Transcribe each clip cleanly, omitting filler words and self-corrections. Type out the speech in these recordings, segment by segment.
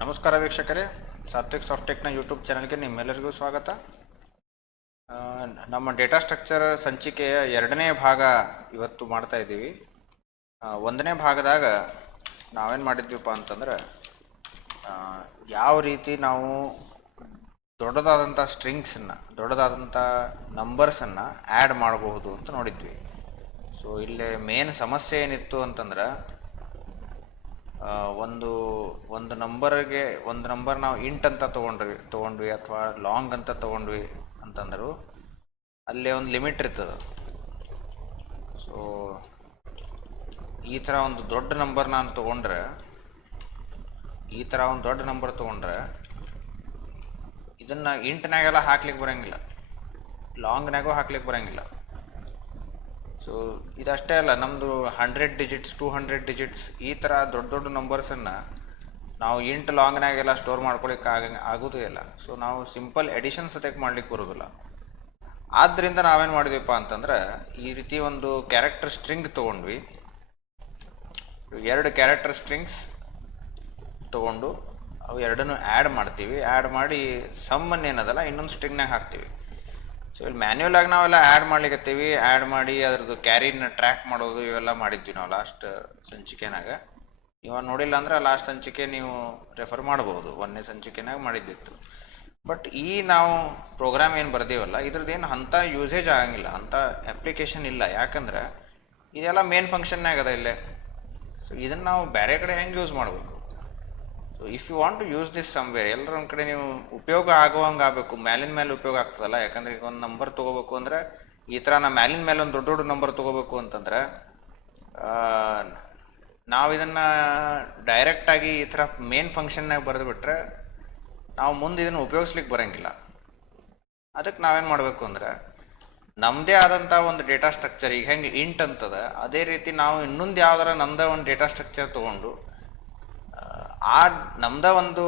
ನಮಸ್ಕಾರ ವೀಕ್ಷಕರೇ, ಸಾತ್ವಿಕ್ ಸಾಫ್ಟೆಕ್ನ ಯೂಟ್ಯೂಬ್ ಚಾನಲ್ಗೆ ನಿಮ್ಮೆಲ್ಲರಿಗೂ ಸ್ವಾಗತ. ನಮ್ಮ ಡೇಟಾ ಸ್ಟ್ರಕ್ಚರ್ ಸಂಚಿಕೆಯ ಎರಡನೇ ಭಾಗ ಇವತ್ತು ಮಾಡ್ತಾ ಇದ್ದೀವಿ. ಒಂದನೇ ಭಾಗದಾಗ ನಾವೇನು ಮಾಡಿದ್ವಿಪ್ಪ ಅಂತಂದ್ರೆ, ಯಾವ ರೀತಿ ನಾವು ದೊಡ್ಡದಾದಂಥ ಸ್ಟ್ರಿಂಗ್ಸನ್ನು, ದೊಡ್ಡದಾದಂಥ ನಂಬರ್ಸನ್ನು ಆ್ಯಡ್ ಮಾಡಬಹುದು ಅಂತ ನೋಡಿದ್ವಿ. ಸೊ ಇಲ್ಲೇ ಮೇನ್ ಸಮಸ್ಯೆ ಏನಿತ್ತು ಅಂತಂದ್ರೆ, ಒಂದು ನಂಬರ್ ನಾವು ಇಂಟ್ ಅಂತ ತೊಗೊಂಡ್ವಿ ಅಥವಾ ಲಾಂಗ್ ಅಂತ ತೊಗೊಂಡ್ವಿ ಅಂತಂದ್ರು ಅಲ್ಲೇ ಒಂದು ಲಿಮಿಟ್ ಇರ್ತದೆ. ಸೊ ಈ ಥರ ಒಂದು ದೊಡ್ಡ ನಂಬರ್ ನಾನು ತೊಗೊಂಡ್ರೆ, ಇದನ್ನು ಇಂಟ್ನಾಗೆಲ್ಲ ಹಾಕ್ಲಿಕ್ಕೆ ಬರೋಂಗಿಲ್ಲ, ಲಾಂಗ್ನಾಗೂ ಹಾಕ್ಲಿಕ್ಕೆ ಬರೋಂಗಿಲ್ಲ. ಸೊ ಇದಷ್ಟೇ ಅಲ್ಲ, ನಮ್ಮದು 100 ಡಿಜಿಟ್ಸ್ 200 ಡಿಜಿಟ್ಸ್ ಈ ಥರ ದೊಡ್ಡ ನಂಬರ್ಸನ್ನು ನಾವು ಇಂಟ್ ಲಾಂಗ್ನಾಗೆಲ್ಲ ಸ್ಟೋರ್ ಮಾಡ್ಕೊಳಿಕ್ಕೆ ಆಗೋದು ಇಲ್ಲ. ಸೊ ನಾವು ಸಿಂಪಲ್ ಎಡಿಷನ್ ಸತ್ಯಕ್ಕೆ ಮಾಡ್ಲಿಕ್ಕೆ ಬರೋದಿಲ್ಲ. ಆದ್ದರಿಂದ ನಾವೇನು ಮಾಡಿದ್ವಿಪ್ಪ ಅಂತಂದ್ರೆ, ಈ ರೀತಿ ಒಂದು ಕ್ಯಾರೆಕ್ಟರ್ ಸ್ಟ್ರಿಂಗ್ ತೊಗೊಂಡ್ವಿ. 2 ಕ್ಯಾರೆಕ್ಟರ್ ಸ್ಟ್ರಿಂಗ್ಸ್ ತೊಗೊಂಡು ಅವು ಎರಡನ್ನೂ ಆ್ಯಡ್ ಮಾಡ್ತೀವಿ. ಆ್ಯಡ್ ಮಾಡಿ ಸಮ್ಮನ್ನು ಏನದಲ್ಲ ಇನ್ನೊಂದು ಸ್ಟ್ರಿಂಗ್ನಾಗ ಹಾಕ್ತೀವಿ. ಸೊ ಇಲ್ಲಿ ಮ್ಯಾನ್ಯುವಲ್ ಆಗಿ ನಾವೆಲ್ಲ ಆ್ಯಡ್ ಮಾಡ್ಲಿಕ್ಕತ್ತೀವಿ. ಆ್ಯಡ್ ಮಾಡಿ ಅದ್ರದ್ದು ಕ್ಯಾರಿನ ಟ್ರ್ಯಾಕ್ ಮಾಡೋದು ಇವೆಲ್ಲ ಮಾಡಿದ್ವಿ ನಾವು ಲಾಸ್ಟ್ ಸಂಚಿಕೆನಾಗ. ಇವಾಗ ನೋಡಿಲ್ಲ ಅಂದ್ರೆ ಲಾಸ್ಟ್ ಸಂಚಿಕೆ ನೀವು ರೆಫರ್ ಮಾಡ್ಬೋದು, 1ನೇ ಸಂಚಿಕೆನಾಗ ಮಾಡಿದ್ದಿತ್ತು. ಬಟ್ ಈ ನಾವು ಪ್ರೋಗ್ರಾಮ್ ಏನು ಬರ್ದೀವಲ್ಲ, ಇದ್ರದ್ದೇನು ಅಂಥ ಯೂಸೇಜ್ ಆಗಂಗಿಲ್ಲ, ಅಂಥ ಅಪ್ಲಿಕೇಶನ್ ಇಲ್ಲ. ಯಾಕಂದ್ರೆ ಇದೆಲ್ಲ ಮೇನ್ ಫಂಕ್ಷನ್ನಾಗ ಅದ ಇಲ್ಲೇ. ಸೊ ಇದನ್ನು ನಾವು ಬೇರೆ ಕಡೆ ಹೆಂಗೆ ಯೂಸ್ ಮಾಡ್ಬೇಕು? So if you want to use this somewhere, ಎಲ್ಲರ ಒಂದು ಕಡೆ ನೀವು ಉಪಯೋಗ ಆಗುವಂಗೆ ಆಗಬೇಕು, ಮ್ಯಾಲಿನ ಮೇಲೆ ಉಪಯೋಗ ಆಗ್ತದಲ್ಲ. ಯಾಕಂದ್ರೆ ಈಗ ಒಂದು ನಂಬರ್ ತೊಗೋಬೇಕು ಅಂದರೆ ಈ ಥರ ನಾ ಮ್ಯಾಲಿನ ಮೇಲೆ ಒಂದು ದೊಡ್ಡ ನಂಬರ್ ತೊಗೋಬೇಕು ಅಂತಂದ್ರೆ, ನಾವು ಇದನ್ನು ಡೈರೆಕ್ಟಾಗಿ ಈ ಥರ ಮೇನ್ ಫಂಕ್ಷನ್ನಾಗ ಬರೆದುಬಿಟ್ರೆ ನಾವು ಮುಂದೆ ಇದನ್ನು ಉಪಯೋಗಿಸ್ಲಿಕ್ಕೆ ಬರೋಂಗಿಲ್ಲ. ಅದಕ್ಕೆ ನಾವೇನು ಮಾಡಬೇಕು ಅಂದ್ರೆ, ನಮ್ಮದೇ ಆದಂಥ ಒಂದು ಡೇಟಾ ಸ್ಟ್ರಕ್ಚರ್, ಈಗ ಹೆಂಗೆ ಇಂಟ್ ಅಂತದ ಅದೇ ರೀತಿ ನಾವು ಇನ್ನೊಂದು ಯಾವ್ದಾರ ನಮ್ಮದೇ ಒಂದು ಡೇಟಾ ಸ್ಟ್ರಕ್ಚರ್ ತೊಗೊಂಡು ಆ ನಮ್ಮದ ಒಂದು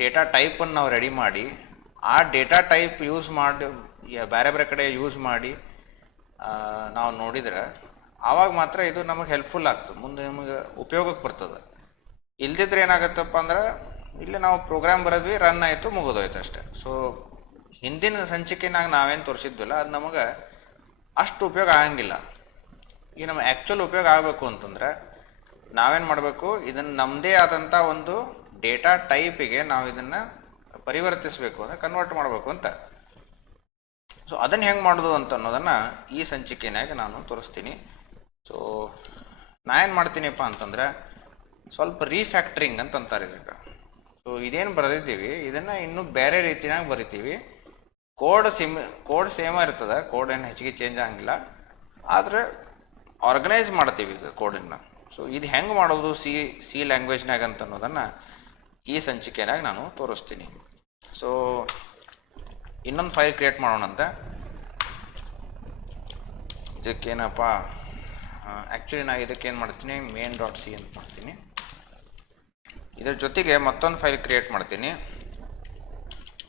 ಡೇಟಾ ಟೈಪನ್ನು ನಾವು ರೆಡಿ ಮಾಡಿ, ಆ ಡೇಟಾ ಟೈಪ್ ಯೂಸ್ ಮಾಡಿ ಬೇರೆ ಕಡೆ ಯೂಸ್ ಮಾಡಿ ನಾವು ನೋಡಿದ್ರೆ ಆವಾಗ ಮಾತ್ರ ಇದು ನಮಗೆ ಹೆಲ್ಪ್ಫುಲ್ ಆಗ್ತದೆ, ಮುಂದೆ ನಮಗೆ ಉಪಯೋಗಕ್ಕೆ ಬರ್ತದೆ. ಇಲ್ದಿದ್ರೆ ಏನಾಗುತ್ತಪ್ಪ ಅಂದ್ರೆ, ಇಲ್ಲಿ ನಾವು ಪ್ರೋಗ್ರಾಮ್ ಬರೆದ್ವಿ, ರನ್ ಆಯಿತು, ಮುಗಿದೋಯ್ತು ಅಷ್ಟೆ. ಸೊ ಹಿಂದಿನ ಸಂಚಿಕೆನಾಗ ನಾವೇನು ತೋರಿಸಿದ್ವಲ್ಲ ಅದು ನಮಗೆ ಅಷ್ಟು ಉಪಯೋಗ ಆಗಂಗಿಲ್ಲ. ಈಗ ನಮಗೆ ಆ್ಯಕ್ಚುಲ್ ಉಪಯೋಗ ಆಗಬೇಕು ಅಂತಂದ್ರೆ ನಾವೇನು ಮಾಡಬೇಕು, ಇದನ್ನು ನಮ್ಮದೇ ಆದಂಥ ಒಂದು ಡೇಟಾ ಟೈಪಿಗೆ ನಾವು ಇದನ್ನು ಪರಿವರ್ತಿಸಬೇಕು, ಅಂದರೆ ಕನ್ವರ್ಟ್ ಮಾಡಬೇಕು ಅಂತ. ಸೊ ಅದನ್ನು ಹೆಂಗೆ ಮಾಡೋದು ಅಂತ ಅನ್ನೋದನ್ನು ಈ ಸಂಚಿಕೆನಾಗ ನಾನು ತೋರಿಸ್ತೀನಿ. ಸೊ ನಾ ಏನು ಮಾಡ್ತೀನಿಪ್ಪ ಅಂತಂದರೆ, ಸ್ವಲ್ಪ ರೀಫ್ಯಾಕ್ಟ್ರಿಂಗ್ ಅಂತ ಅಂತಾರೆ ಇದಕ್ಕೆ. ಸೊ ಇದೇನು ಬರೆದಿದ್ದೀವಿ ಇದನ್ನು ಇನ್ನೂ ಬೇರೆ ರೀತಿಯಾಗಿ ಬರಿತೀವಿ. ಕೋಡ್ ಸೇಮ ಇರ್ತದೆ, ಕೋಡ್ ಏನು ಹೆಚ್ಚಿಗೆ ಚೇಂಜ್ ಆಗಂಗಿಲ್ಲ, ಆದರೆ ಆರ್ಗನೈಸ್ ಮಾಡ್ತೀವಿ ಈಗ ಕೋಡನ್ನು. ಸೊ ಇದು ಹೆಂಗೆ ಮಾಡೋದು ಸಿ ಲ್ಯಾಂಗ್ವೇಜ್ನಾಗ ಅಂತ ಅನ್ನೋದನ್ನು ಈ ಸಂಚಿಕೆನಾಗ ನಾನು ತೋರಿಸ್ತೀನಿ. ಸೊ ಇನ್ನೊಂದು ಫೈಲ್ ಕ್ರಿಯೇಟ್ ಮಾಡೋಣಂತೆ. ಇದಕ್ಕೇನಪ್ಪ, ಆ್ಯಕ್ಚುಲಿ ನಾನು ಇದಕ್ಕೇನು ಮಾಡ್ತೀನಿ, main.c ಅಂತ ಮಾಡ್ತೀನಿ. ಇದ್ರ ಜೊತೆಗೆ ಮತ್ತೊಂದು ಫೈಲ್ ಕ್ರಿಯೇಟ್ ಮಾಡ್ತೀನಿ.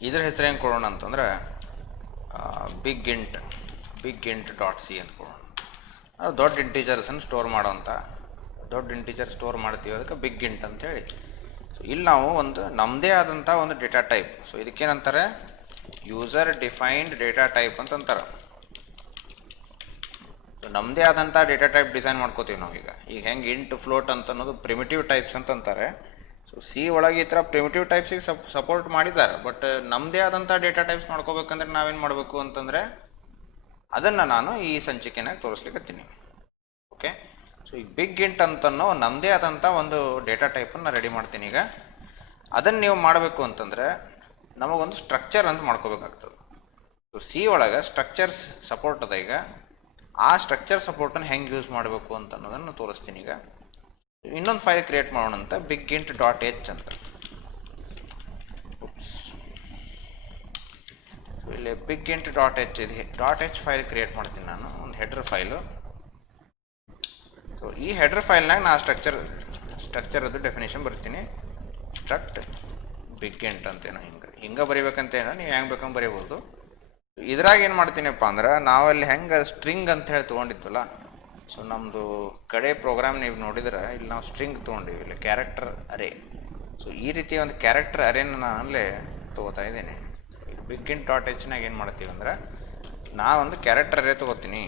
ಇದ್ರ ಹೆಸರು ಹೆಂಗೆ ಕೊಡೋಣ ಅಂತಂದ್ರೆ, ಬಿಗ್ ಇಂಟ್.c ಅಂತ ಕೊಡೋಣ. ಅದು ದೊಡ್ಡ ಇಂಟೀಜರ್ಸನ್ನು ಸ್ಟೋರ್ ಮಾಡೋಂಥ, ದೊಡ್ಡ ಇಂಟೀಜರ್ ಸ್ಟೋರ್ ಮಾಡ್ತೀವಿ, ಅದಕ್ಕೆ ಬಿಗ್ ಇಂಟ್ ಅಂತೇಳಿ. ಸೊ ಇಲ್ಲಿ ನಾವು ಒಂದು ನಮ್ಮದೇ ಆದಂಥ ಒಂದು ಡೇಟಾ ಟೈಪ್, ಸೊ ಇದಕ್ಕೇನಂತಾರೆ, ಯೂಸರ್ ಡಿಫೈನ್ಡ್ ಡೇಟಾ ಟೈಪ್ ಅಂತಂತಾರೆ. ಸೊ ನಮ್ಮದೇ ಆದಂಥ ಡೇಟಾ ಟೈಪ್ ಡಿಸೈನ್ ಮಾಡ್ಕೋತೀವಿ ನಾವು. ಈಗ ಹೆಂಗೆ ಇಂಟ್ ಫ್ಲೋಟ್ ಅಂತ ಅನ್ನೋದು ಪ್ರಿಮಿಟಿವ್ ಟೈಪ್ಸ್ ಅಂತಂತಾರೆ. ಸೊ ಸಿ ಒಳಗೆ ಈ ಥರ ಪ್ರಿಮಿಟಿವ್ ಟೈಪ್ಸಿಗೆ ಸಪೋರ್ಟ್ ಮಾಡಿದ್ದಾರೆ. ಬಟ್ ನಮ್ಮದೇ ಆದಂಥ ಡೇಟಾ ಟೈಪ್ಸ್ ಮಾಡ್ಕೋಬೇಕಂದ್ರೆ ನಾವೇನು ಮಾಡಬೇಕು ಅಂತಂದರೆ, ಅದನ್ನು ನಾನು ಈ ಸಂಚಿಕೆನಾಗ ತೋರಿಸ್ಲಿಕ್ಕತ್ತೀನಿ. ಓಕೆ, ಸೊ ಈ ಬಿಗ್ ಇಂಟ್ ಅಂತನೋ ನಮ್ಮದೇ ಆದಂಥ ಒಂದು ಡೇಟಾ ಟೈಪನ್ನು ರೆಡಿ ಮಾಡ್ತೀನಿ. ಈಗ ಅದನ್ನು ನೀವು ಮಾಡಬೇಕು ಅಂತಂದರೆ ನಮಗೊಂದು ಸ್ಟ್ರಕ್ಚರ್ ಅಂತ ಮಾಡ್ಕೋಬೇಕಾಗ್ತದೆ. ಸೊ ಸಿ ಒಳಗೆ ಸ್ಟ್ರಕ್ಚರ್ಸ್ ಸಪೋರ್ಟ್ ಅದ. ಈಗ ಆ ಸ್ಟ್ರಕ್ಚರ್ ಸಪೋರ್ಟನ್ನು ಹೆಂಗೆ ಯೂಸ್ ಮಾಡಬೇಕು ಅಂತ ಅನ್ನೋದನ್ನು ತೋರಿಸ್ತೀನಿ. ಈಗ ಇನ್ನೊಂದು ಫೈಲ್ ಕ್ರಿಯೇಟ್ ಮಾಡೋಣ ಅಂತ, ಬಿಗ್ ಇಂಟ್.h ಅಂತ. ಇಲ್ಲಿ ಬಿಗ್ ಇಂಟ್.h ಇದೆ, .h ಫೈಲ್ ಕ್ರಿಯೇಟ್ ಮಾಡ್ತೀನಿ ನಾನು, ಒಂದು ಹೆಡರ್ ಫೈಲು. ಸೊ ಈ ಹೆಡರ್ ಫೈಲ್ನಾಗ ನಾನು ಸ್ಟ್ರಕ್ಚರದ್ದು ಡೆಫಿನೇಷನ್ ಬರ್ತೀನಿ. ಸ್ಟ್ರಕ್ಟ್ ಬಿಗ್ ಇಂಟ್ ಅಂತೇನೋ ಹಿಂಗೆ ಬರಿಬೇಕಂತೇನೋ, ನೀವು ಹೆಂಗೆ ಬೇಕಂಗೆ ಬರೀಬೋದು. ಇದ್ರಾಗ ಏನು ಮಾಡ್ತೀನಪ್ಪ ಅಂದ್ರೆ, ನಾವಲ್ಲಿ ಹೆಂಗೆ ಸ್ಟ್ರಿಂಗ್ ಅಂತ ಹೇಳಿ ತೊಗೊಂಡಿದ್ವಲ್ಲ, ಸೊ ನಮ್ಮದು ಕಡೆ ಪ್ರೋಗ್ರಾಮ್ ನೀವು ನೋಡಿದ್ರೆ ಇಲ್ಲಿ ನಾವು ಸ್ಟ್ರಿಂಗ್ ತೊಗೊಂಡಿವಿ, ಇಲ್ಲಿ ಕ್ಯಾರೆಕ್ಟರ್ ಅರೇ. ಸೊ ಈ ರೀತಿ ಒಂದು ಕ್ಯಾರೆಕ್ಟರ್ ಅರೇನ ನಾನು ಅಲ್ಲೇ ತೊಗೋತಾ ಇದ್ದೀನಿ. ಬಿಗ್ ಇಂಟ್ ಡಾಟ್ ಎಚ್ನಾಗ ಏನು ಮಾಡ್ತೀವಿ ಅಂದ್ರೆ ನಾವೊಂದು ಕ್ಯಾರೆಕ್ಟರ್ ಅರೇ ತೊಗೋತೀನಿ.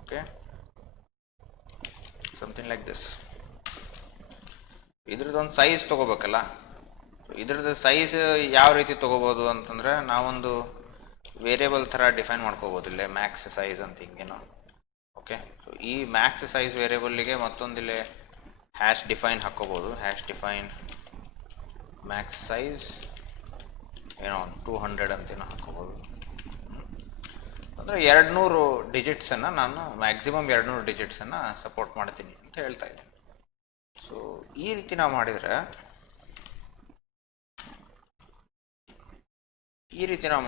Okay, something like this. ಇದ್ರದ್ದೊಂದು ಸೈಜ್ ತೊಗೋಬೇಕಲ್ಲ. ಇದ್ರದ್ದು ಸೈಜ್ ಯಾವ ರೀತಿ ತೊಗೋಬೋದು ಅಂತಂದರೆ ನಾವೊಂದು ವೇರಿಯೇಬಲ್ ಥರ ಡಿಫೈನ್ ಮಾಡ್ಕೋಬೋದು ಇಲ್ಲೇ ಮ್ಯಾಕ್ಸ್ ಸೈಜ್ ಅಂತ ಹಿಂಗೇನೋ. ಓಕೆ, ಸೊ ಈ ಮ್ಯಾಕ್ಸ್ ಸೈಜ್ ವೇರಿಯೇಬಲ್ಗೆ ಮತ್ತೊಂದಿಲ್ಲೇ ಹ್ಯಾಶ್ ಡಿಫೈನ್ ಹಾಕ್ಕೋಬೋದು. ಹ್ಯಾಶ್ ಡಿಫೈನ್ ಮ್ಯಾಕ್ಸ್ ಸೈಜ್ ಏನೋ 200 ಅಂತೇನೋ ಹಾಕ್ಕೋಬೋದು. ಅಂದರೆ 200 ಡಿಜಿಟ್ಸನ್ನು ನಾನು ಮ್ಯಾಕ್ಸಿಮಮ್ 200 ಡಿಜಿಟ್ಸನ್ನು ಸಪೋರ್ಟ್ ಮಾಡ್ತೀನಿ ಅಂತ ಹೇಳ್ತಾ ಇದ್ದೀನಿ. ಸೊ ಈ ರೀತಿ ನಾವು ಮಾಡಿದರೆ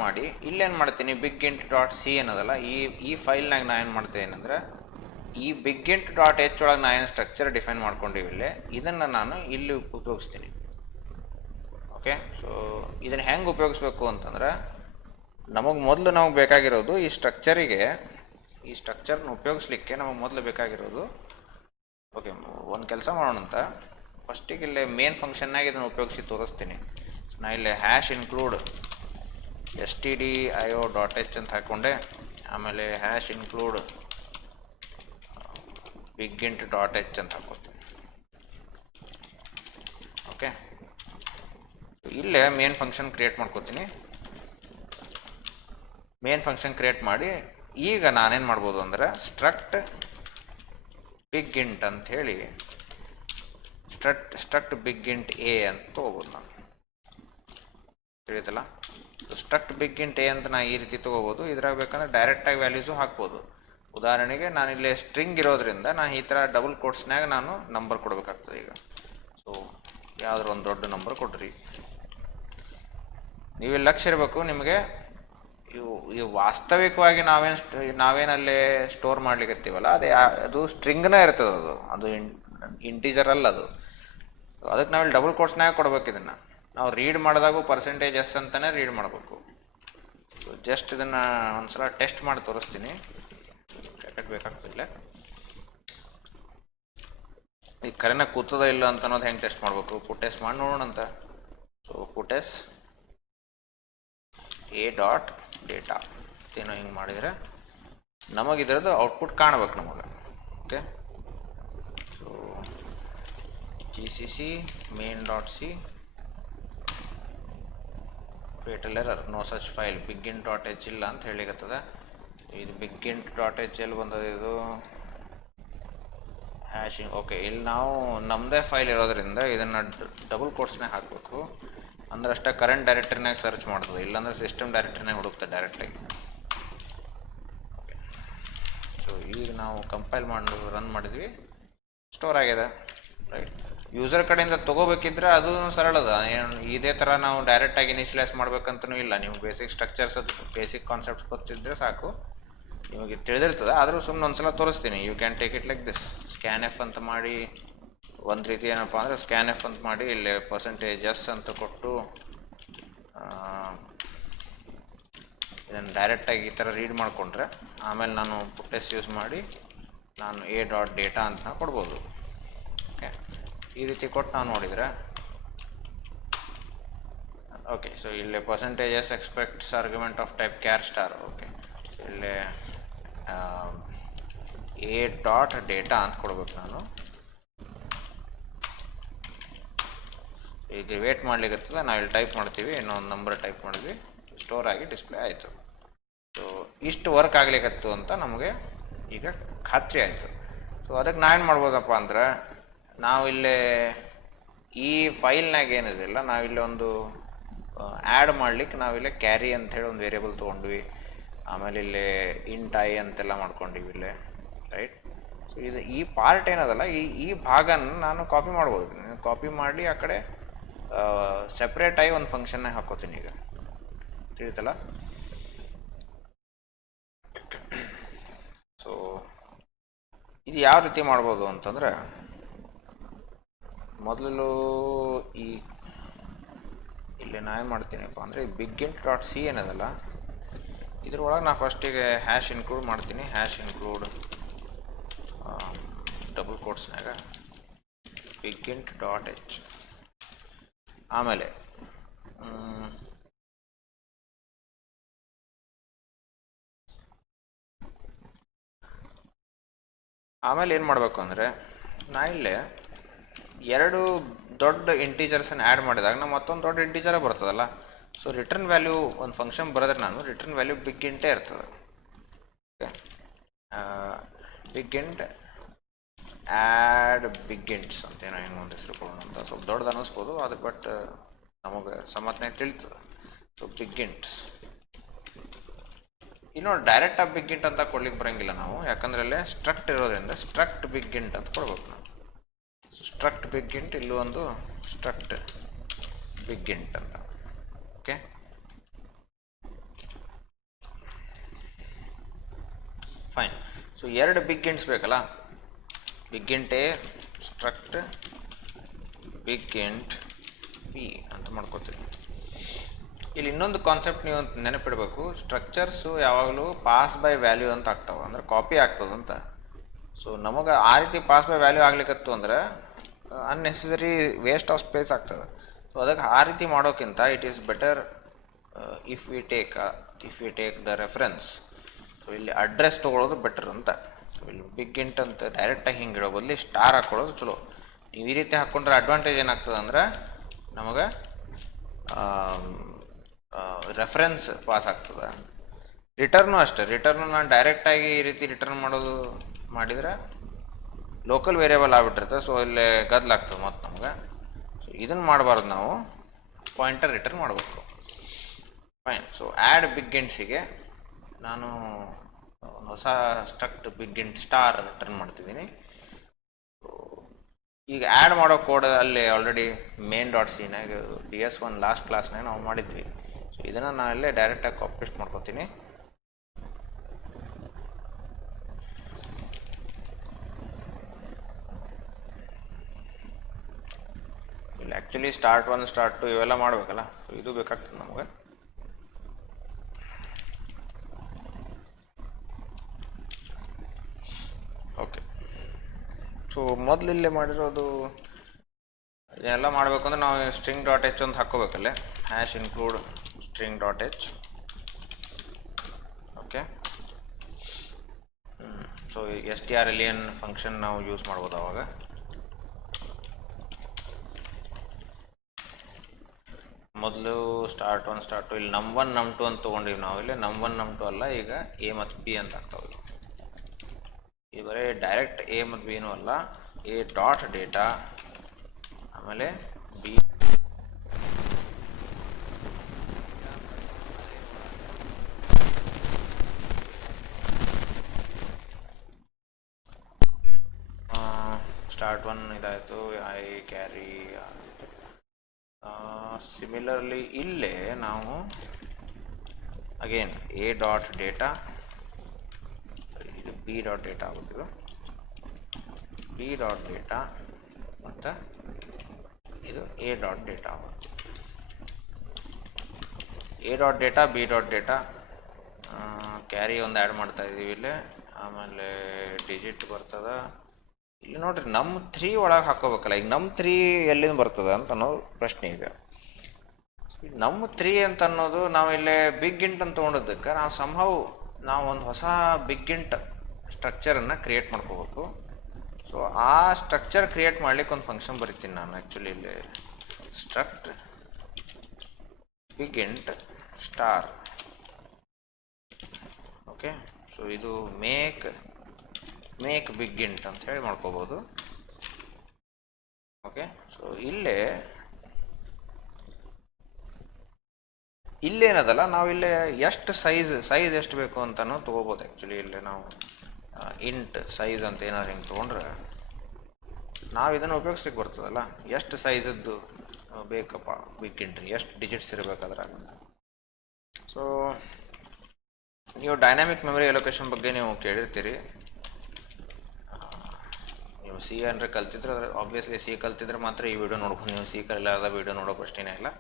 ಮಾಡಿ ಇಲ್ಲೇನು ಮಾಡ್ತೀನಿ, ಬಿಗ್ ಇಂಟ್ ಡಾಟ್ ಸಿ ಅನ್ನೋದಲ್ಲ, ಈ ಫೈಲ್ನಾಗ ನಾನು ಏನು ಮಾಡ್ತೀನಿ ಅಂದರೆ ಈ ಬಿಗ್ ಇಂಟ್ ಡಾಟ್ ಎಚ್ ಒಳಗೆ ನಾನು ಏನು ಸ್ಟ್ರಕ್ಚರ್ ಡಿಫೈನ್ ಮಾಡ್ಕೊಂಡಿವಿ ಇಲ್ಲೇ, ಇದನ್ನು ನಾನು ಇಲ್ಲಿ ಉಪಯೋಗಿಸ್ತೀನಿ. ಓಕೆ, ಸೊ ಇದನ್ನು ಹೆಂಗೆ ಉಪಯೋಗಿಸ್ಬೇಕು ಅಂತಂದ್ರೆ ನಮಗೆ ಬೇಕಾಗಿರೋದು ಈ ಸ್ಟ್ರಕ್ಚರ್ನ ಉಪಯೋಗಿಸ್ಲಿಕ್ಕೆ ನಮಗೆ ಮೊದಲು ಬೇಕಾಗಿರೋದು. ಓಕೆ, ಒಂದು ಕೆಲಸ ಮಾಡೋಣ ಅಂತ, ಫಸ್ಟಿಗೆ ಇಲ್ಲೇ ಮೇನ್ ಫಂಕ್ಷನ್ನಾಗಿ ಇದನ್ನು ಉಪಯೋಗಿಸಿ ತೋರಿಸ್ತೀನಿ. ನಾನು ಇಲ್ಲೇ ಹ್ಯಾಶ್ ಇನ್ಕ್ಲೂಡ್ stdio.h ಅಂತ ಹಾಕ್ಕೊಂಡೆ. ಆಮೇಲೆ hash include big int dot h ಅಂತ ಹಾಕೋತೀನಿ. ಓಕೆ, ಇಲ್ಲೇ ಮೇನ್ ಫಂಕ್ಷನ್ ಕ್ರಿಯೇಟ್ ಮಾಡ್ಕೋತೀನಿ. ಮೇನ್ ಫಂಕ್ಷನ್ ಕ್ರಿಯೇಟ್ ಮಾಡಿ ಈಗ ನಾನೇನು ಮಾಡ್ಬೋದು ಅಂದರೆ ಸ್ಟ್ರಕ್ಟ್ ಬಿಗ್ ಇಂಟ್ ಅಂತ ಹೇಳಿ ಸ್ಟ್ರಕ್ಟ್ ಬಿಗ್ ಇಂಟ್ ಎ ಅಂತ ತೊಗೋಬೋದು ನಾನು. ತಿಳಿಯುತ್ತಲ್ಲ, ಸ್ಟ್ರಕ್ಟ್ ಬಿಗ್ ಇಂಟ್ ಎ ಅಂತ ನಾನು ಈ ರೀತಿ ತೊಗೋಬೋದು. ಇದ್ರಾಗ ಬೇಕಂದ್ರೆ ಡೈರೆಕ್ಟಾಗಿ ವ್ಯಾಲ್ಯೂಸು ಹಾಕ್ಬೋದು. ಉದಾಹರಣೆಗೆ ನಾನಿಲ್ಲಿ ಸ್ಟ್ರಿಂಗ್ ಇರೋದ್ರಿಂದ ನಾನು ಈ ಥರ ಡಬಲ್ ಕೋಟ್ಸ್ನಾಗ ನಾನು ನಂಬರ್ ಕೊಡಬೇಕಾಗ್ತದೆ. ಈಗ ಸೊ ಯಾವುದಾದ್ರು ಒಂದು ದೊಡ್ಡ ನಂಬರ್ ಕೊಡ್ರಿ. ನೀವು ಲಕ್ಷ್ಯ ಇರಬೇಕು ನಿಮಗೆ, ಇವು ವಾಸ್ತವಿಕವಾಗಿ ನಾವೇನಲ್ಲಿ ಸ್ಟೋರ್ ಮಾಡ್ಲಿಕ್ಕತ್ತೀವಲ್ಲ ಅದು ಸ್ಟ್ರಿಂಗ್ನೇ ಇರ್ತದೆ. ಅದು ಇಂಟೀಜರ್ ಅಲ್ಲ ಅದು. ಅದಕ್ಕೆ ನಾವಿಲ್ಲಿ ಡಬಲ್ ಕೋಟ್ಸ್ನಾಗ ಕೊಡ್ಬೇಕು. ಇದನ್ನು ನಾವು ರೀಡ್ ಮಾಡಿದಾಗೂ %s ಅಂತಲೇ ರೀಡ್ ಮಾಡಬೇಕು. ಸೊ ಜಸ್ಟ್ ಇದನ್ನು ಒಂದ್ಸಲ ಟೆಸ್ಟ್ ಮಾಡಿ ತೋರಿಸ್ತೀನಿ, ಯಾಕೆ ಬೇಕಾಗ್ತಿಲ್ಲ. ಈಗ ಕರೆನ ಕೂತದ ಇಲ್ಲ ಅಂತ ಅನ್ನೋದು ಹೆಂಗೆ ಟೆಸ್ಟ್ ಮಾಡಬೇಕು, ಪುಟೆಸ್ ಮಾಡಿ ನೋಡೋಣ ಅಂತ. ಸೊ ಪುಟೆಸ್ ಎ ಡಾಟ್ ಡೇಟಾ ಏನೋ ಹಿಂಗೆ ಮಾಡಿದರೆ ನಮಗಿದ್ರದ್ದು ಔಟ್ಪುಟ್ ಕಾಣಬೇಕು ನಮಗೆ. Okay, so GCC main.c fatal error no such file bigint.h ಇಲ್ಲ ಅಂತ ಹೇಳಿಗತ್ತದ. ಇದು bigint.h ಎಲ್ಲಿ ಬಂದದ, ಇದು ಹ್ಯಾಶಿಂಗ್. ಓಕೆ, ಇಲ್ಲಿ ನಾವು ನಮ್ಮದೇ ಫೈಲ್ ಇರೋದ್ರಿಂದ ಇದನ್ನು ಡಬಲ್ ಕೋಟ್ಸ್ನಾಗ ಹಾಕಬೇಕು. ಅಂದ್ರೆ ಅಷ್ಟೇ ಕರೆಂಟ್ ಡೈರೆಕ್ಟರಿನಾಗ ಸರ್ಚ್ ಮಾಡ್ತದೆ, ಇಲ್ಲಾಂದ್ರೆ ಸಿಸ್ಟಮ್ ಡೈರೆಕ್ಟರಿನಾಗ ಹುಡುಕ್ತದೆ ಡೈರೆಕ್ಟಾಗಿ. ಸೊ ಈಗ ನಾವು ಕಂಪೈಲ್ ಮಾಡಿ ರನ್ ಮಾಡಿದ್ವಿ, ಸ್ಟೋರ್ ಆಗಿದೆ. ರೈಟ್, ಯೂಸರ್ ಕಡೆಯಿಂದ ತೊಗೋಬೇಕಿದ್ರೆ ಅದು ಸರಳ ಅದ. ಏನು ಇದೇ ಥರ ನಾವು ಡೈರೆಕ್ಟಾಗಿ ಇನಿಷಿಯಲೈಸ್ ಮಾಡ್ಬೇಕಂತನೂ ಇಲ್ಲ. ನೀವು ಬೇಸಿಕ್ ಸ್ಟ್ರಕ್ಚರ್ಸ್ ಬೇಸಿಕ್ ಕಾನ್ಸೆಪ್ಟ್ಸ್ ಗೊತ್ತಿದ್ದರೆ ಸಾಕು, ನಿಮಗೆ ತಿಳಿದಿರ್ತದೆ. ಆದರೂ ಸುಮ್ಮನೆ ಒಂದ್ಸಲ ತೋರಿಸ್ತೀನಿ. You can take it like this. Scan f ಅಂತ ಮಾಡಿ, ಒಂದು ರೀತಿ ಏನಪ್ಪ ಅಂದರೆ ಸ್ಕ್ಯಾನ್ ಎಫ್ ಅಂತ ಮಾಡಿ ಇಲ್ಲಿ %s ಅಂತ ಕೊಟ್ಟು ಇದನ್ನು ಡೈರೆಕ್ಟಾಗಿ ಈ ಥರ ರೀಡ್ ಮಾಡಿಕೊಂಡ್ರೆ ಆಮೇಲೆ ನಾನು ಪುಟೆಸ್ ಯೂಸ್ ಮಾಡಿ ನಾನು ಎ ಡಾಟ್ ಡೇಟಾ ಅಂತ ಕೊಡ್ಬೋದು. ಓಕೆ, ಈ ರೀತಿ ಕೊಟ್ಟು ನಾವು ನೋಡಿದರೆ ಓಕೆ. ಸೊ ಇಲ್ಲಿ %s expects argument of type char star. Okay, ಇಲ್ಲಿ ಎ ಡಾಟ್ ಡೇಟಾ ಅಂತ ಕೊಡ್ಬೇಕು ನಾನು. ಈಗ ವೇಟ್ ಮಾಡ್ಲಿಕ್ಕತ್ತದ, ನಾವು ಇಲ್ಲಿ ಟೈಪ್ ಮಾಡ್ತೀವಿ, ಇನ್ನೊಂದು ನಂಬರ್ ಟೈಪ್ ಮಾಡಿದ್ವಿ, ಸ್ಟೋರ್ ಆಗಿ ಡಿಸ್ಪ್ಲೇ ಆಯಿತು. ಸೊ ಇಷ್ಟು ವರ್ಕ್ ಆಗ್ಲಿಕ್ಕತ್ತು ಅಂತ ನಮಗೆ ಈಗ ಖಾತ್ರಿ ಆಯಿತು. ಸೊ ಅದಕ್ಕೆ ನಾವೇನು ಮಾಡ್ಬೋದಪ್ಪ ಅಂದ್ರೆ, ನಾವಿಲ್ಲೇ ಈ ಫೈಲ್ನಾಗ ಏನಿದಿಲ್ಲ, ನಾವಿಲ್ಲಿ ಒಂದು ಆ್ಯಡ್ ಮಾಡ್ಲಿಕ್ಕೆ ನಾವಿಲ್ಲೇ ಕ್ಯಾರಿ ಅಂಥೇಳಿ ಒಂದು ವೇರಿಯೇಬಲ್ ತೊಗೊಂಡ್ವಿ. ಆಮೇಲೆ ಇಲ್ಲಿ ಇಂಟ್ ಐ ಅಂತೆಲ್ಲ ಮಾಡ್ಕೊಂಡಿವಿ ಇಲ್ಲೇ. ರೈಟ್, ಸೊ ಇದು ಈ ಪಾರ್ಟ್ ಏನದಲ್ಲ, ಈ ಭಾಗನ ನಾನು ಕಾಪಿ ಮಾಡ್ಬೋದು. ಕಾಪಿ ಮಾಡಿ ಆ ಕಡೆ ಸೆಪ್ರೇಟ್ ಆಗಿ ಒಂದು ಫಂಕ್ಷನ್ನಾಗ ಹಾಕೋತೀನಿ. ಈಗ ತಿಳಿತಲ್ಲ. ಸೊ ಇದು ಯಾವ ರೀತಿ ಮಾಡ್ಬೋದು ಅಂತಂದ್ರೆ, ಮೊದಲು ಇಲ್ಲಿ ನಾ ಏನು ಮಾಡ್ತೀನಪ್ಪ ಅಂದರೆ bigint.c ಏನದಲ್ಲ, ಇದ್ರೊಳಗೆ ನಾ ಫಸ್ಟಿಗೆ ಹ್ಯಾಶ್ ಇನ್ಕ್ಲೂಡ್ ಮಾಡ್ತೀನಿ. ಹ್ಯಾಶ್ ಇನ್ಕ್ಲೂಡ್ ಡಬಲ್ ಕೋಟ್ಸ್ನಾಗ bigint.h. ಆಮೇಲೆ ಏನು ಮಾಡಬೇಕು ಅಂದರೆ ನಾ ಇಲ್ಲೇ ಎರಡು ದೊಡ್ಡ ಇಂಟೀಜರ್ಸನ್ನು ಆ್ಯಡ್ ಮಾಡಿದಾಗ ನಾವು ಮತ್ತೊಂದು ದೊಡ್ಡ ಇಂಟೀಜರೇ ಬರ್ತದಲ್ಲ. ಸೊ ರಿಟರ್ನ್ ವ್ಯಾಲ್ಯೂ ಒಂದು ಫಂಕ್ಷನ್ ಬರೆದ್ರೆ ನಾನು ರಿಟರ್ನ್ ವ್ಯಾಲ್ಯೂ ಬಿಗ್ ಇಂಟೇ ಇರ್ತದೆ. Okay, big int add big ints ಅಂತೇನೋ ಹೆಂಗೆ ಒಂದು ಹೆಸರು ಕೊಡೋಣ ಅಂತ ಸ್ವಲ್ಪ ದೊಡ್ಡದು ಅನ್ನಿಸ್ಬೋದು ಅದು, ಬಟ್ ನಮಗೆ ಸಮತ್ನಾಗ ತಿಳಿತದೆ. ಸೊ ಬಿಗ್ ಇಂಟ್ಸ್ ಇನ್ನು ಡೈರೆಕ್ಟಾಗಿ ಬಿಗ್ ಇಂಟ್ ಅಂತ ಕೊಡ್ಲಿಕ್ಕೆ ಬರೋಂಗಿಲ್ಲ ನಾವು, ಯಾಕಂದ್ರೆ ಅಲ್ಲೇ ಸ್ಟ್ರಕ್ಟ್ ಇರೋದ್ರಿಂದ ಸ್ಟ್ರಕ್ಟ್ ಬಿಗ್ ಇಂಟ್ ಅಂತ ಕೊಡ್ಬೇಕು ನಾವು. ಸ್ಟ್ರಕ್ಟ್ ಬಿಗ್ ಇಂಟ್, ಇಲ್ಲೂ ಒಂದು ಸ್ಟ್ರಕ್ಟ್ ಬಿಗ್ ಇಂಟ್ ಅಂತ. Okay, fine. ಸೊ ಎರಡು ಬಿಗ್ ಇಂಟ್ಸ್ ಬೇಕಲ್ಲ, big int a struct big int b ಅಂತ ಮಾಡ್ಕೋತೀವಿ. ಇಲ್ಲಿ ಇನ್ನೊಂದು ಕಾನ್ಸೆಪ್ಟ್ ನೀವು ನೆನಪಿಡಬೇಕು, ಸ್ಟ್ರಕ್ಚರ್ಸು ಯಾವಾಗಲೂ ಪಾಸ್ ಬೈ ವ್ಯಾಲ್ಯೂ ಅಂತ ಆಗ್ತಾವೆ, ಅಂದ್ರೆ ಕಾಪಿ ಆಗ್ತದಂತ. ಸೊ ನಮಗೆ ಆ ರೀತಿ ಪಾಸ್ ಬೈ ವ್ಯಾಲ್ಯೂ ಆಗ್ಲಿಕ್ಕತ್ತು ಅಂದ್ರೆ ಅನ್ನೆಸೆಸರಿ ವೇಸ್ಟ್ ಆಫ್ ಸ್ಪೇಸ್ ಆಗ್ತದೆ. ಸೊ ಅದಕ್ಕೆ ಆ ರೀತಿ ಮಾಡೋಕ್ಕಿಂತ it is better if we take the reference. So ಇಲ್ಲಿ ಅಡ್ರೆಸ್ ತೊಗೊಳೋದು ಬೆಟರ್ ಅಂತ. ಸೊ ಇಲ್ಲಿ ಬಿಗ್ ಇಂಟ್ ಅಂತ ಡೈರೆಕ್ಟಾಗಿ ಹಿಂಗೆ ಇಡೋ ಬದಲು ಸ್ಟಾರ್ ಹಾಕ್ಕೊಳ್ಳೋದು ಚಲೋ. ನೀವು ಈ ರೀತಿ ಹಾಕ್ಕೊಂಡ್ರೆ ಅಡ್ವಾಂಟೇಜ್ ಏನಾಗ್ತದೆ ಅಂದ್ರೆ ನಮಗೆ ರೆಫರೆನ್ಸ್ ಪಾಸ್ ಆಗ್ತದೆ. ರಿಟರ್ನು ಅಷ್ಟೇ, ರಿಟರ್ನು ನಾನು ಡೈರೆಕ್ಟಾಗಿ ಈ ರೀತಿ ರಿಟರ್ನ್ ಮಾಡಿದರೆ ಲೋಕಲ್ ವೇರಿಯೇಬಲ್ ಆಗ್ಬಿಟ್ಟಿರ್ತದೆ. ಸೊ ಇಲ್ಲೇ ಗದ್ದಲಾಗ್ತದೆ ಮತ್ತು ನಮ್ಗೆ. ಸೊ ಇದನ್ನು ಮಾಡಬಾರ್ದು, ನಾವು ಪಾಯಿಂಟರ್ ರಿಟರ್ನ್ ಮಾಡಬೇಕು. ಫೈನ್. ಸೊ ಆ್ಯಡ್ ಬಿಗ್ ಇಂಟ್ಸಿಗೆ ನಾನು ಹೊಸ struct big int star return ಮಾಡ್ತಿದ್ದೀನಿ. ಈಗ ಆ್ಯಡ್ ಮಾಡೋ ಕೋಡ್ ಅಲ್ಲಿ ಆಲ್ರೆಡಿ main.c-ನಾಗ DS1 ಲಾಸ್ಟ್ ಕ್ಲಾಸ್ನಾಗ ನಾವು ಮಾಡಿದ್ವಿ. ಸೊ ಇದನ್ನು ನಾನು ಅಲ್ಲೇ ಡೈರೆಕ್ಟಾಗಿ ಕಾಪಿ ಪೇಸ್ಟ್ ಮಾಡ್ಕೊತೀನಿ. ಇಲ್ಲಿ ಆ್ಯಕ್ಚುಲಿ ಸ್ಟಾರ್ಟ್ 1 ಸ್ಟಾರ್ಟ್ 2 ಇವೆಲ್ಲ ಮಾಡಬೇಕಲ್ಲ, ಸೊ ಇದು ಬೇಕಾಗ್ತದೆ ನಮಗೆ. ಓಕೆ, ಸೊ ಮೊದಲು ಇಲ್ಲೇ ಮಾಡಿರೋದು ಇದೆಲ್ಲ ಮಾಡಬೇಕು ಅಂದರೆ ನಾವು string.h ಅಂತ ಹಾಕ್ಕೋಬೇಕಲ್ಲೇ, #include string.h. Okay, so strlen function ನಾವು ಯೂಸ್ ಮಾಡ್ಬೋದು ಅವಾಗ. ಮೊದಲು ಸ್ಟಾರ್ಟ್ 1 ಸ್ಟಾರ್ಟ್ 2 ಇಲ್ಲಿ num1 num2 ಅಂತ ತೊಗೊಂಡಿವಿ ನಾವು. ಇಲ್ಲಿ num1 num2 ಅಲ್ಲ, ಈಗ a ಮತ್ತು b ಅಂತ ಆಗ್ತಾವೆ. ಇದು ಬರೀ ಡೈರೆಕ್ಟ್ ಎ ಮತ್ತು ಬಿನೂ ಅಲ್ಲ, ಎ ಡಾಟ್ ಡೇಟಾ ಆಮೇಲೆ ಬಿ ಸ್ಟಾರ್ಟ್ 1 ಇದಾಯಿತು, ಐ ಕ್ಯಾರಿ. ಸಿಮಿಲರ್ಲಿ ಇಲ್ಲೇ ನಾವು ಅಗೇನ್ ಎ ಡಾಟ್ ಡೇಟಾ, ಇದು ಬಿ ಡಾಟ್ ಡೇಟಾ ಆಗುತ್ತಿದ್ದು, ಬಿ ಡಾಟ್ ಡೇಟಾ ಮತ್ತು ಇದು ಎ ಡಾಟ್ ಡೇಟಾ ಆಗುತ್ತೆ. A dot data B dot data carry ಒಂದು ಆ್ಯಡ್ ಮಾಡ್ತಾ ಇದ್ದೀವಿ ಇಲ್ಲಿ. ಆಮೇಲೆ ಡಿಜಿಟ್ ಬರ್ತದೆ ಇಲ್ಲಿ ನೋಡ್ರಿ, num3 ಒಳಗೆ ಹಾಕೋಬೇಕಲ್ಲ. ಈಗ num3 ಎಲ್ಲಿಂದ ಬರ್ತದೆ ಅಂತ ಅನ್ನೋದು ಪ್ರಶ್ನೆ ಇದೆ. num3 ಅಂತ ಅನ್ನೋದು ನಾವು ಇಲ್ಲೇ ಬಿಗ್ ಇಂಟ್ ಅಂತ ತೊಗೊಂಡದಕ್ಕೆ ನಾವು ಒಂದು ಹೊಸ ಬಿಗ್ ಇಂಟ್ ಸ್ಟ್ರಕ್ಚರನ್ನು ಕ್ರಿಯೇಟ್ ಮಾಡ್ಕೋಬೇಕು. ಸೊ ಆ ಸ್ಟ್ರಕ್ಚರ್ ಕ್ರಿಯೇಟ್ ಮಾಡ್ಲಿಕ್ಕೆ ಒಂದು ಫಂಕ್ಷನ್ ಬರಿತೀನಿ ನಾನು. ಆ್ಯಕ್ಚುಲಿ ಇಲ್ಲಿ struct big int star. Okay, so ಇದು ಮೇಕ್ ಬಿಗ್ ಇಂಟ್ ಅಂತ ಹೇಳಿ ಮಾಡ್ಕೋಬೋದು. ಓಕೆ, ಸೊ ಇಲ್ಲೇನದಲ್ಲ, ನಾವು ಇಲ್ಲೇ ಎಷ್ಟು ಸೈಜ್ ಎಷ್ಟು ಬೇಕು ಅಂತನೂ ತೊಗೋಬೋದು. ಆ್ಯಕ್ಚುಲಿ ಇಲ್ಲೇ ನಾವು ಇಂಟ್ ಸೈಜ್ ಅಂತ ಏನಾದ್ರು ಹಿಂಗೆ ತೊಗೊಂಡ್ರೆ ನಾವು ಇದನ್ನು ಉಪಯೋಗಿಸ್ಲಿಕ್ಕೆ ಬರ್ತದಲ್ಲ, ಎಷ್ಟು ಸೈಜದ್ದು ಬೇಕಪ್ಪ ಬಿಗ್ ಇಂಟ್ರಿ, ಎಷ್ಟು ಡಿಜಿಟ್ಸ್ ಇರಬೇಕಾದ್ರೆ. ಸೊ ನೀವು ಡೈನಾಮಿಕ್ ಮೆಮೊರಿ ಅಲೋಕೇಶನ್ ಬಗ್ಗೆ ನೀವು ಕೇಳಿರ್ತೀರಿ. ನೀವು ಸಿ ಅಂದರೆ ಕಲ್ತಿದ್ರೆ, ಆಬ್ವಿಯಸ್ಲಿ ಸಿ ಕಲ್ತಿದ್ರೆ ಮಾತ್ರ ಈ ವಿಡಿಯೋ ನೋಡ್ಕೊಂಡು, ನೀವು ಸಿ ಕಲಿಲಾದ ವಿಡಿಯೋ ನೋಡೋ ಪ್ರಶ್ನೆ ಇಲ್ಲ.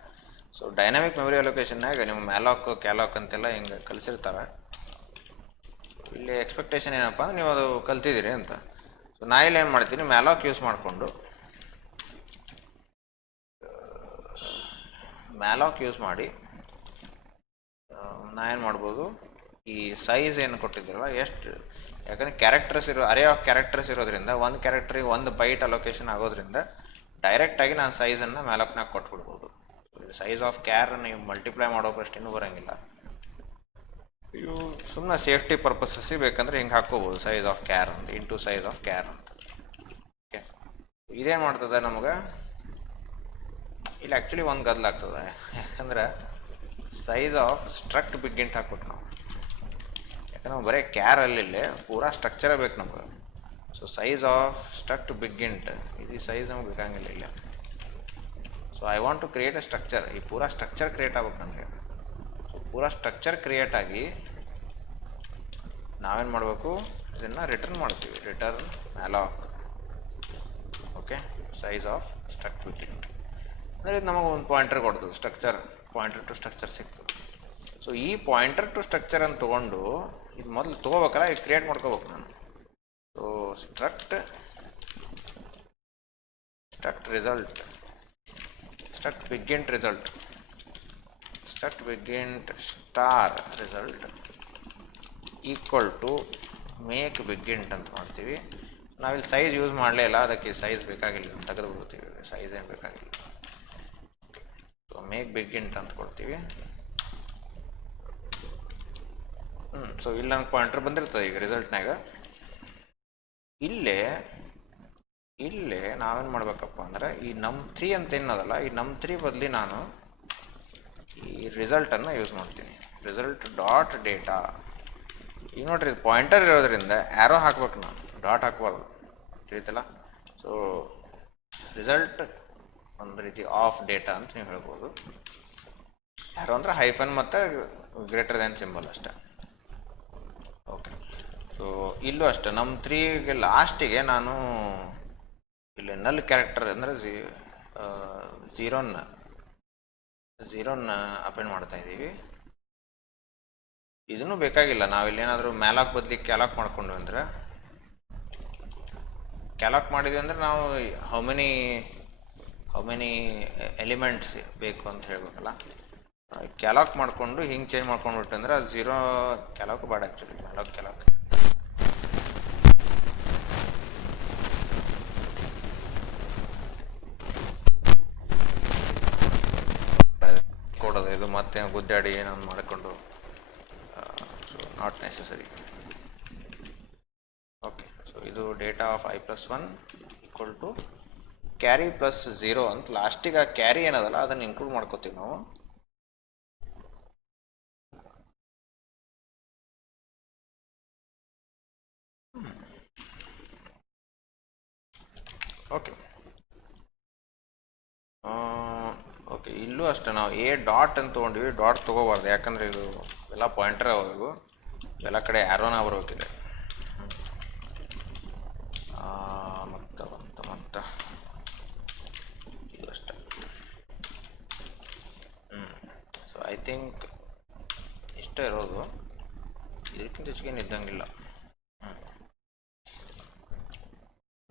ಸೊ ಡೈನಾಮಿಕ್ ಮೆಮೊರಿ ಅಲೋಕೇಶನ್ನಾಗ ನೀವು ಮ್ಯಾಲಾಕ್ ಕ್ಯಾಲಾಕ್ ಅಂತೆಲ್ಲ ಹಿಂಗೆ ಕಲಿಸಿರ್ತಾರೆ. ಇಲ್ಲಿ ಎಕ್ಸ್ಪೆಕ್ಟೇಷನ್ ಏನಪ್ಪ ಅಂದ್ರೆ ನೀವು ಅದು ಕಲ್ತಿದ್ದೀರಿ ಅಂತ. ಸೊ ನಾ ಇಲ್ಲಿ ಏನು ಮಾಡ್ತೀನಿ, ಮ್ಯಾಲಾಕ್ ಯೂಸ್ ಮಾಡಿಕೊಂಡು ಮ್ಯಾಲಾಕ್ ಯೂಸ್ ಮಾಡಿ ನಾ ಏನು ಮಾಡ್ಬೋದು, ಈ ಸೈಜ್ ಏನು ಕೊಟ್ಟಿದ್ದೀರಲ್ಲ ಎಷ್ಟು, ಯಾಕಂದರೆ ಕ್ಯಾರೆಕ್ಟರ್ಸ್ ಅರೇ ಆಫ್ ಕ್ಯಾರೆಕ್ಟರ್ಸ್ ಇರೋದ್ರಿಂದ ಒಂದು ಕ್ಯಾರೆಕ್ಟ್ರಿಗೆ ಒಂದು ಬೈಟ್ ಅಲೋಕೇಶನ್ ಆಗೋದ್ರಿಂದ ಡೈರೆಕ್ಟಾಗಿ ನಾನು ಸೈಜನ್ನು ಮ್ಯಾಲಾಕ್ನಾಗ ಕೊಟ್ಬಿಡ್ಬೋದು. ಸೈಜ್ ಆಫ್ ಕ್ಯಾರ್ ನೀವು ಮಲ್ಟಿಪ್ಲೈ ಮಾಡೋಕಷ್ಟೇನೂ ಬರೋಂಗಿಲ್ಲ. ಇವು ಸುಮ್ಮನೆ ಸೇಫ್ಟಿ ಪರ್ಪಸಸ್ಸಿಗೆ ಬೇಕಂದ್ರೆ ಹಿಂಗೆ ಹಾಕ್ಕೋಬೋದು, ಸೈಜ್ ಆಫ್ ಕ್ಯಾರ್ ಅಂತ ಇಂಟು ಸೈಜ್ ಆಫ್ ಕ್ಯಾರ್ ಅಂತ. ಓಕೆ, ಇದೇನು ಮಾಡ್ತದೆ ನಮಗೆ ಇಲ್ಲಿ ಆ್ಯಕ್ಚುಲಿ ಒಂದು ಗದ್ದಲಾಗ್ತದೆ, ಯಾಕಂದ್ರೆ ಸೈಜ್ ಆಫ್ ಸ್ಟ್ರಕ್ಟ್ ಬಿಗ್ಗಿಂಟ್ ಹಾಕ್ಬೇಕು ನಾವು, ಯಾಕಂದ್ರೆ ನಾವು ಬರೀ ಕ್ಯಾರ್ ಅಲ್ಲಿಲ್ಲೇ ಪೂರಾ ಸ್ಟ್ರಕ್ಚರೇ ಬೇಕು ನಮಗೆ. So size of struct big int, ಇದು ಸೈಜ್ ನಮ್ಗೆ ಬೇಕಾಗಿಲ್ಲ ಇಲ್ಲ. So I want to create a structure, ಈ ಪೂರಾ ಸ್ಟ್ರಕ್ಚರ್ ಕ್ರಿಯೇಟ್ ಆಗ್ಬೇಕು ನನಗೆ. ಸೊ ಪೂರಾ ಸ್ಟ್ರಕ್ಚರ್ ಕ್ರಿಯೇಟ್ ಆಗಿ ನಾವೇನು ಮಾಡಬೇಕು, ಇದನ್ನು ರಿಟರ್ನ್ ಮಾಡ್ತೀವಿ, return malloc. Okay, size of struct bigint ಅಂದರೆ ಇದು ನಮಗೆ ಒಂದು ಪಾಯಿಂಟರ್ ಕೊಡ್ತದೆ, ಸ್ಟ್ರಕ್ಚರ್ ಪಾಯಿಂಟರ್ ಟು ಸ್ಟ್ರಕ್ಚರ್ ಸಿಗ್ತದೆ. ಸೊ ಈ ಪಾಯಿಂಟರ್ ಟು ಸ್ಟ್ರಕ್ಚರ್ ಅಂತ ತೊಗೊಂಡು ಇದು ಮೊದಲು ತೊಗೋಬೇಕಲ್ಲ, ಇದು ಕ್ರಿಯೇಟ್ ಮಾಡ್ಕೋಬೇಕು ನಾನು. So struct result, struct bigint result, struct bigint star result equal to make bigint ಅಂತ ಮಾಡ್ತೀವಿ. ನಾವಿಲ್ಲಿ ಸೈಜ್ ಯೂಸ್ ಮಾಡಲೇ ಇಲ್ಲ, ಅದಕ್ಕೆ ಸೈಜ್ ಬೇಕಾಗಿಲ್ಲ, ತೆಗೆದು ಬಿಡ್ತೀವಿ, ಸೈಜ್ ಏನು ಬೇಕಾಗಿಲ್ಲ. ಸೊ ಮೇಕ್ ಬಿಗ್ಗಿಂಟ್ ಅಂತ ಕೊಡ್ತೀವಿ. ಸೊ ಇಲ್ಲಿ ನನಗೆ ಪಾಯಿಂಟರ್ ಬಂದಿರ್ತದೆ ಈಗ ರಿಸಲ್ಟ್ನಾಗ. ಇಲ್ಲೇ ನಾವೇನು ಮಾಡ್ಬೇಕಪ್ಪ ಅಂದ್ರೆ ಈ num3 ಅಂತ ಏನದಲ್ಲ, ಈ num3 ಬದಲಿ ನಾನು ಈ ರಿಸಲ್ಟನ್ನು ಯೂಸ್ ಮಾಡ್ತೀನಿ, ರಿಸಲ್ಟ್ ಡಾಟ್ ಡೇಟಾ. ಈಗ ನೋಡ್ರಿ ಇದು ಪಾಯಿಂಟರ್ ಇರೋದ್ರಿಂದ ಆ್ಯರೋ ಹಾಕ್ಬೇಕು, ನಾನು ಡಾಟ್ ಹಾಕ್ಬಾರ್ದು, ತಿಳಿತಲ್ಲ. ಸೊ ರಿಸಲ್ಟ್ ಒಂದು ರೀತಿ ಆಫ್ ಡೇಟಾ ಅಂತ ನೀವು ಹೇಳ್ಬೋದು. ಆ್ಯರೋ ಅಂದ್ರೆ ಹೈಫನ್ ಮತ್ತು ಗ್ರೇಟರ್ ದ್ಯಾನ್ ಸಿಂಬಲ್ ಅಷ್ಟೇ. ಓಕೆ, ಸೊ ಇಲ್ಲೂ ಅಷ್ಟೇ num3ಗೆ ಲಾಸ್ಟಿಗೆ ನಾನು ಇಲ್ಲಿ ನಲ್ ಕ್ಯಾರೆಕ್ಟರ್ ಅಂದರೆ ಝೀರೋನ ಅಪೆಂಡ್ ಮಾಡ್ತಾ ಇದ್ದೀವಿ. ಇದನ್ನು ಬೇಕಾಗಿಲ್ಲ, ನಾವಿಲ್ಲೇನಾದರೂ ಮ್ಯಾಲಾಕ್ ಬದಲಿ ಕ್ಯಾಲಾಕ್ ಮಾಡ್ಕೊಂಡ್ವಿ ಅಂದ್ರೆ, ಕ್ಯಾಲಾಕ್ ಮಾಡಿದ್ವಿ ಅಂದರೆ ನಾವು ಹೌ ಮೆನಿ ಎಲಿಮೆಂಟ್ಸ್ ಬೇಕು ಅಂತ ಹೇಳ್ಬೇಕಲ್ಲ. ಕ್ಯಾಲಾಕ್ ಮಾಡಿಕೊಂಡು ಹಿಂಗೆ ಚೇಂಜ್ ಮಾಡ್ಕೊಂಡ್ಬಿಟ್ಟು ಅಂದ್ರೆ ಅದು ಝೀರೋ ಕ್ಯಾಲಾಕ್ ಬೇಡ ಆ್ಯಕ್ಚುಲಿ, ಕ್ಯಾಲಾಕ್ ಕೊಡೋದು, ಇದು ಮತ್ತೆ ಗುದ್ದಾಡಿ ಏನೊಂದು ಮಾಡಿಕೊಂಡು, so not necessary. Okay, so ಇದು data of i+1 equal to carry plus 0 ಅಂತ ಲಾಸ್ಟಿಗೆ ಆ ಕ್ಯಾರಿ ಏನದಲ್ಲ ಅದನ್ನು ಇನ್ಕ್ಲೂಡ್ ಮಾಡ್ಕೋತೀವಿ ನಾವು. ಓಕೆ ಓಕೆ, ಇಲ್ಲೂ ಅಷ್ಟೇ ನಾವು ಎ ಡಾಟ್ ಅಂತ ತೊಗೊಂಡಿವಿ, ಡಾಟ್ ತೊಗೋಬಾರ್ದು, ಯಾಕಂದರೆ ಇದು ಎಲ್ಲ ಪಾಯಿಂಟರ್ ಅವು, ಎಲ್ಲ ಕಡೆ ಆ್ಯರೋನ ಬರಬೇಕಿದೆ. ಮತ್ತು ಇದು ಅಷ್ಟೇ. ಸೊ ಐ ಥಿಂಕ್ ಇಷ್ಟೇ ಇರೋದು, ಇದಕ್ಕಿಂತ ಹೆಚ್ಚಿಗೇನು ಇದ್ದಂಗಿಲ್ಲ.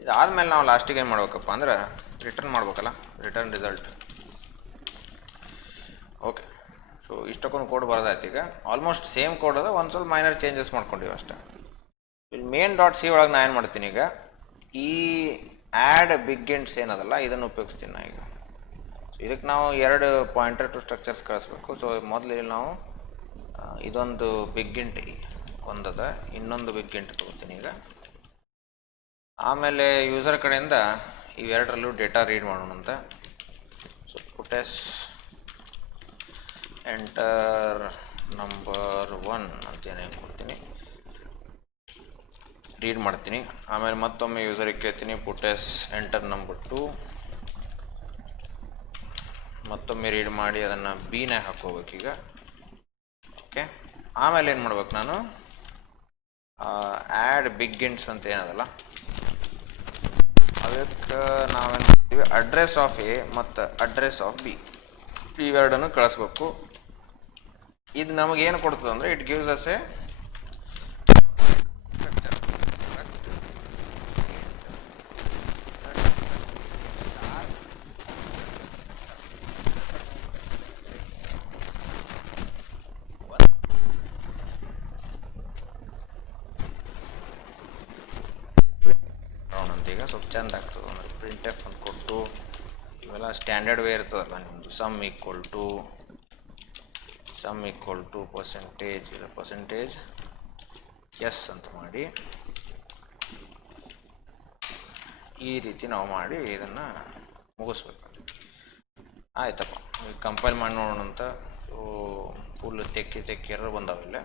ಇದಾದ್ಮೇಲೆ ನಾವು ಲಾಸ್ಟಿಗೆ ಏನು ಮಾಡ್ಬೇಕಪ್ಪ ಅಂದ್ರೆ ರಿಟರ್ನ್ ಮಾಡ್ಬೇಕಲ್ಲ, ರಿಟರ್ನ್ ರಿಸಲ್ಟ್. ಓಕೆ, ಸೊ ಇಷ್ಟಕ್ಕೊಂದು ಕೋಡ್ ಬರೋದಾಯ್ತು. ಈಗ ಆಲ್ಮೋಸ್ಟ್ ಸೇಮ್ ಕೋಡ್ ಅದ, ಒಂದು ಸ್ವಲ್ಪ ಮೈನರ್ ಚೇಂಜಸ್ ಮಾಡ್ಕೊಂಡಿವಿ ಅಷ್ಟೇ. ಇಲ್ಲಿ ಮೇನ್ ಡಾಟ್ ಸಿ ಒಳಗೆ ನಾನು ಏನು ಮಾಡ್ತೀನಿ, ಈಗ ಈ ಆ್ಯಡ್ ಬಿಗ್ಗಿಂಟ್ಸ್ ಏನದಲ್ಲ ಇದನ್ನು ಉಪಯೋಗಿಸ್ತೀನಿ ನಾ. ಈಗ ಇದಕ್ಕೆ ನಾವು 2 ಪಾಯಿಂಟರ್ ಟು ಸ್ಟ್ರಕ್ಚರ್ಸ್ ಕಳಿಸ್ಬೇಕು. ಸೊ ಮೊದಲು ಇಲ್ಲಿ ನಾವು ಇದೊಂದು ಬಿಗ್ಗಿಂಟ್ ಒಂದದ, ಇನ್ನೊಂದು ಬಿಗ್ಗಿಂಟ್ ತೊಗೋತೀನಿ ಈಗ. ಆಮೇಲೆ ಯೂಸರ್ ಕಡೆಯಿಂದ ಇವೆರಡರಲ್ಲೂ ಡೇಟಾ ರೀಡ್ ಮಾಡೋಣ ಅಂತ. ಸೊ ಪುಟೆಸ್ ಎಂಟರ್ ನಂಬರ್ 1 ಅಂತ ಏನೇನು ಕೊಡ್ತೀನಿ, ರೀಡ್ ಮಾಡ್ತೀನಿ. ಆಮೇಲೆ ಮತ್ತೊಮ್ಮೆ ಯೂಸರಿಗೆ ಕೇಳ್ತೀನಿ ಪುಟೆಸ್ ಎಂಟರ್ ನಂಬರ್ 2, ಮತ್ತೊಮ್ಮೆ ರೀಡ್ ಮಾಡಿ ಅದನ್ನು ಬಿನಾಗ ಹಾಕೋಬೇಕೀಗ. ಓಕೆ, ಆಮೇಲೆ ಏನು ಮಾಡ್ಬೇಕು ನಾನು, ಆ್ಯಡ್ ಬಿಗ್ಗಿಂಟ್ಸ್ ಅಂತ ಏನದಲ್ಲ ಅದಕ್ಕೆ ನಾವೇನು ಮಾಡ್ತೀವಿ, ಅಡ್ರೆಸ್ ಆಫ್ ಎ ಮತ್ತು ಅಡ್ರೆಸ್ ಆಫ್ ಬಿ ಇವೆರಡನ್ನು ಕಳಿಸ್ಬೇಕು. ಇದು ನಮಗೇನು ಕೊಡ್ತದೆ ಅಂದರೆ ಇಟ್ ಗಿವ್ಸ್ ಅಸ್ ಎ ಈಗ ಸ್ವಲ್ಪ ಚೆಂದ ಆಗ್ತದೆ. ಒಂದು ಪ್ರಿಂಟ್ ಎಫ್ ಅಂತ ಕೊಟ್ಟು ಇವೆಲ್ಲ ಸ್ಟ್ಯಾಂಡರ್ಡ್ ವೇ ಇರ್ತದಲ್ಲ ನಿಮ್ಮದು. Sum equal to percentage S ಅಂತ ಮಾಡಿ ಈ ರೀತಿ ನಾವು ಮಾಡಿ ಇದನ್ನು ಮುಗಿಸ್ಬೇಕು. ಆಯ್ತಪ್ಪ, ಈಗ ಕಂಪೈಲ್ ಮಾಡಿ ನೋಡೋಣ ಅಂತ. ಫುಲ್ ತೆಕ್ಕಿ ಎರರ್ ಬಂದಾವಿಲ್ಲ.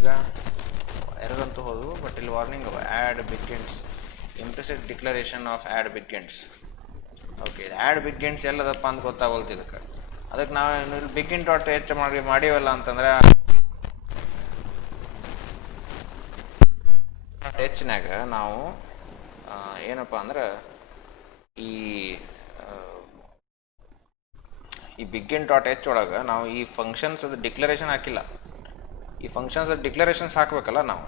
ಈಗ ಎರರ್ ಅಂತೂ ಹೋದವು, ಬಟ್ ಇಲ್ಲಿ ವಾರ್ನಿಂಗ್ ಅವ. Add bigints, implicit declaration of add bigints. Okay, ಇದು ಆ್ಯಡ್ ಬಿಗ್ಗೆಂಟ್ಸ್ ಎಲ್ಲದಪ್ಪ ಅಂತ ಗೊತ್ತಾಗೋಲ್ತು ಇದಕ್ಕೆ. ಅದಕ್ಕೆ ನಾವು ಇಲ್ಲಿ ಬಿಗ್ಗೆಂಟ್ ಡಾಟ್ ಎಚ್ ಮಾಡಿವಲ್ಲ ಅಂತಂದ್ರೆ ಹೆಚ್ಚಿನಾಗ ನಾವು ಏನಪ್ಪ ಅಂದ್ರೆ ಈ ಬಿಗ್ಗೆಂಟ್ ಡಾಟ್ ಎಚ್ ಒಳಗೆ ನಾವು ಈ ಫಂಕ್ಷನ್ಸ್ ಡಿಕ್ಲರೇಷನ್ ಹಾಕಿಲ್ಲ. ಈ ಫಂಕ್ಷನ್ಸ್ ಡಿಕ್ಲರೇಷನ್ಸ್ ಹಾಕಬೇಕಲ್ಲ ನಾವು.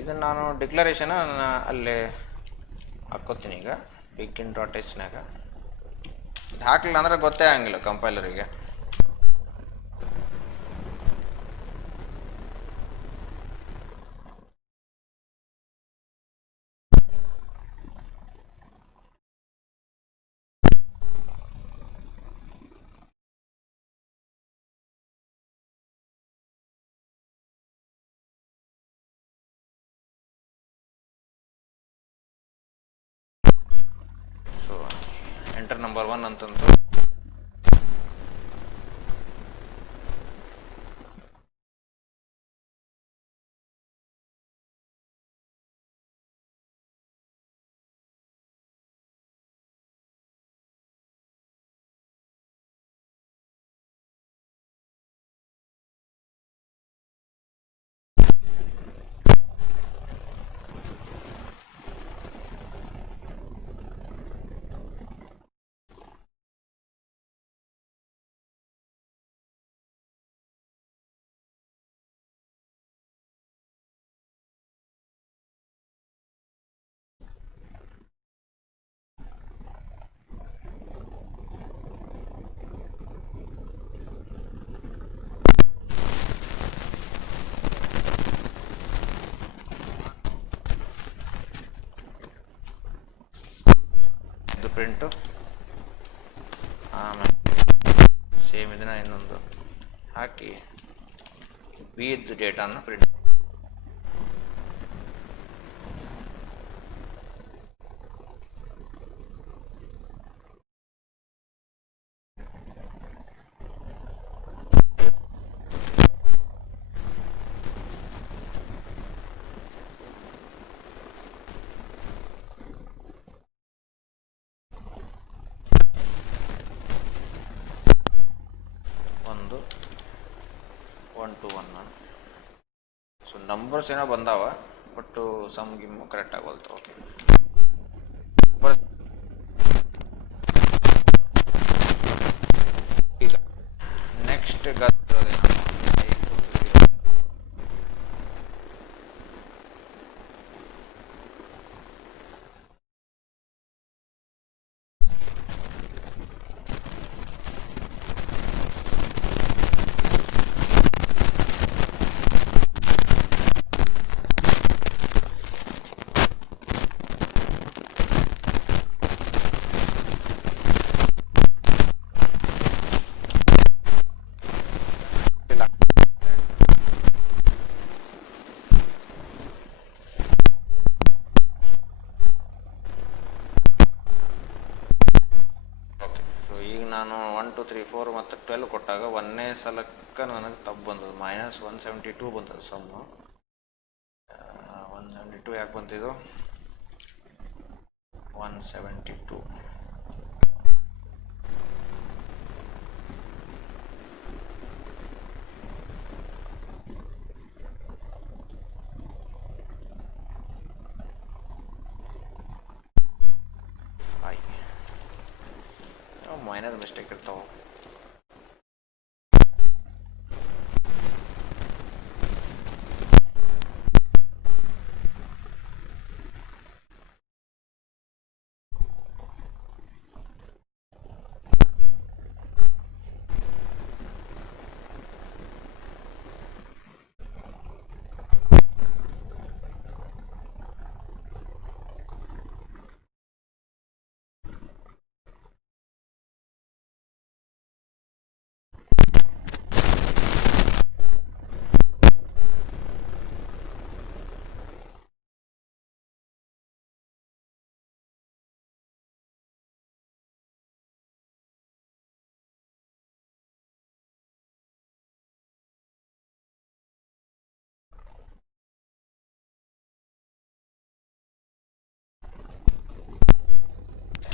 ಇದನ್ನು ನಾನು ಡಿಕ್ಲರೇಷನ್ ಅಲ್ಲೇ ಹಾಕ್ಕೋತೀನಿ. ಈಗ ಬಿಗ್ಗೆಂಟ್ ಡಾಟ್ ಎಚ್ನಾಗ ಇದು ಹಾಕಲಿಲ್ಲ ಅಂದ್ರೆ ಗೊತ್ತೇ ಆಗಂಗಿಲ್ಲ ಕಂಪೈಲರಿಗೆ. ಸೊ ಎಂಟರ್ ನಂಬರ್ 1 ಅಂತಂದು ಪ್ರಿಂಟು. ಆಮೇಲೆ ಸೇಮ್ ಇದನ್ನ ಇನ್ನೊಂದು ಹಾಕಿ ವಿತ್ ಡೇಟಾನ ಪ್ರಿಂಟ್. ಒಂದು 1 to 1. ಸೊ ನಂಬರ್ಸ್ ಏನೋ ಬಂದಾವ, ಬಟ್ ಸಮ್ ಗಿಮ್ ಕರೆಕ್ಟ್ ಆಗೋಲ್ತು. ಓಕೆ, ಈಗ ನೆಕ್ಸ್ಟ್ ನಾನು 1 2 3 4 ಮತ್ತು 12 ಕೊಟ್ಟಾಗ 1ನೇ ಸಲಕ್ಕೆ ನನಗೆ ತಪ್ಪು ಬಂದದ್ದು. -172 ಬಂದದ್ದು ಸಮ್ಮು. 172 ಯಾಕೆ ಬಂತಿದ್ದು? 172 ಮೈನರ್ ಮಿಸ್ಟೇಕ್ ಇರ್ತಾವೆ.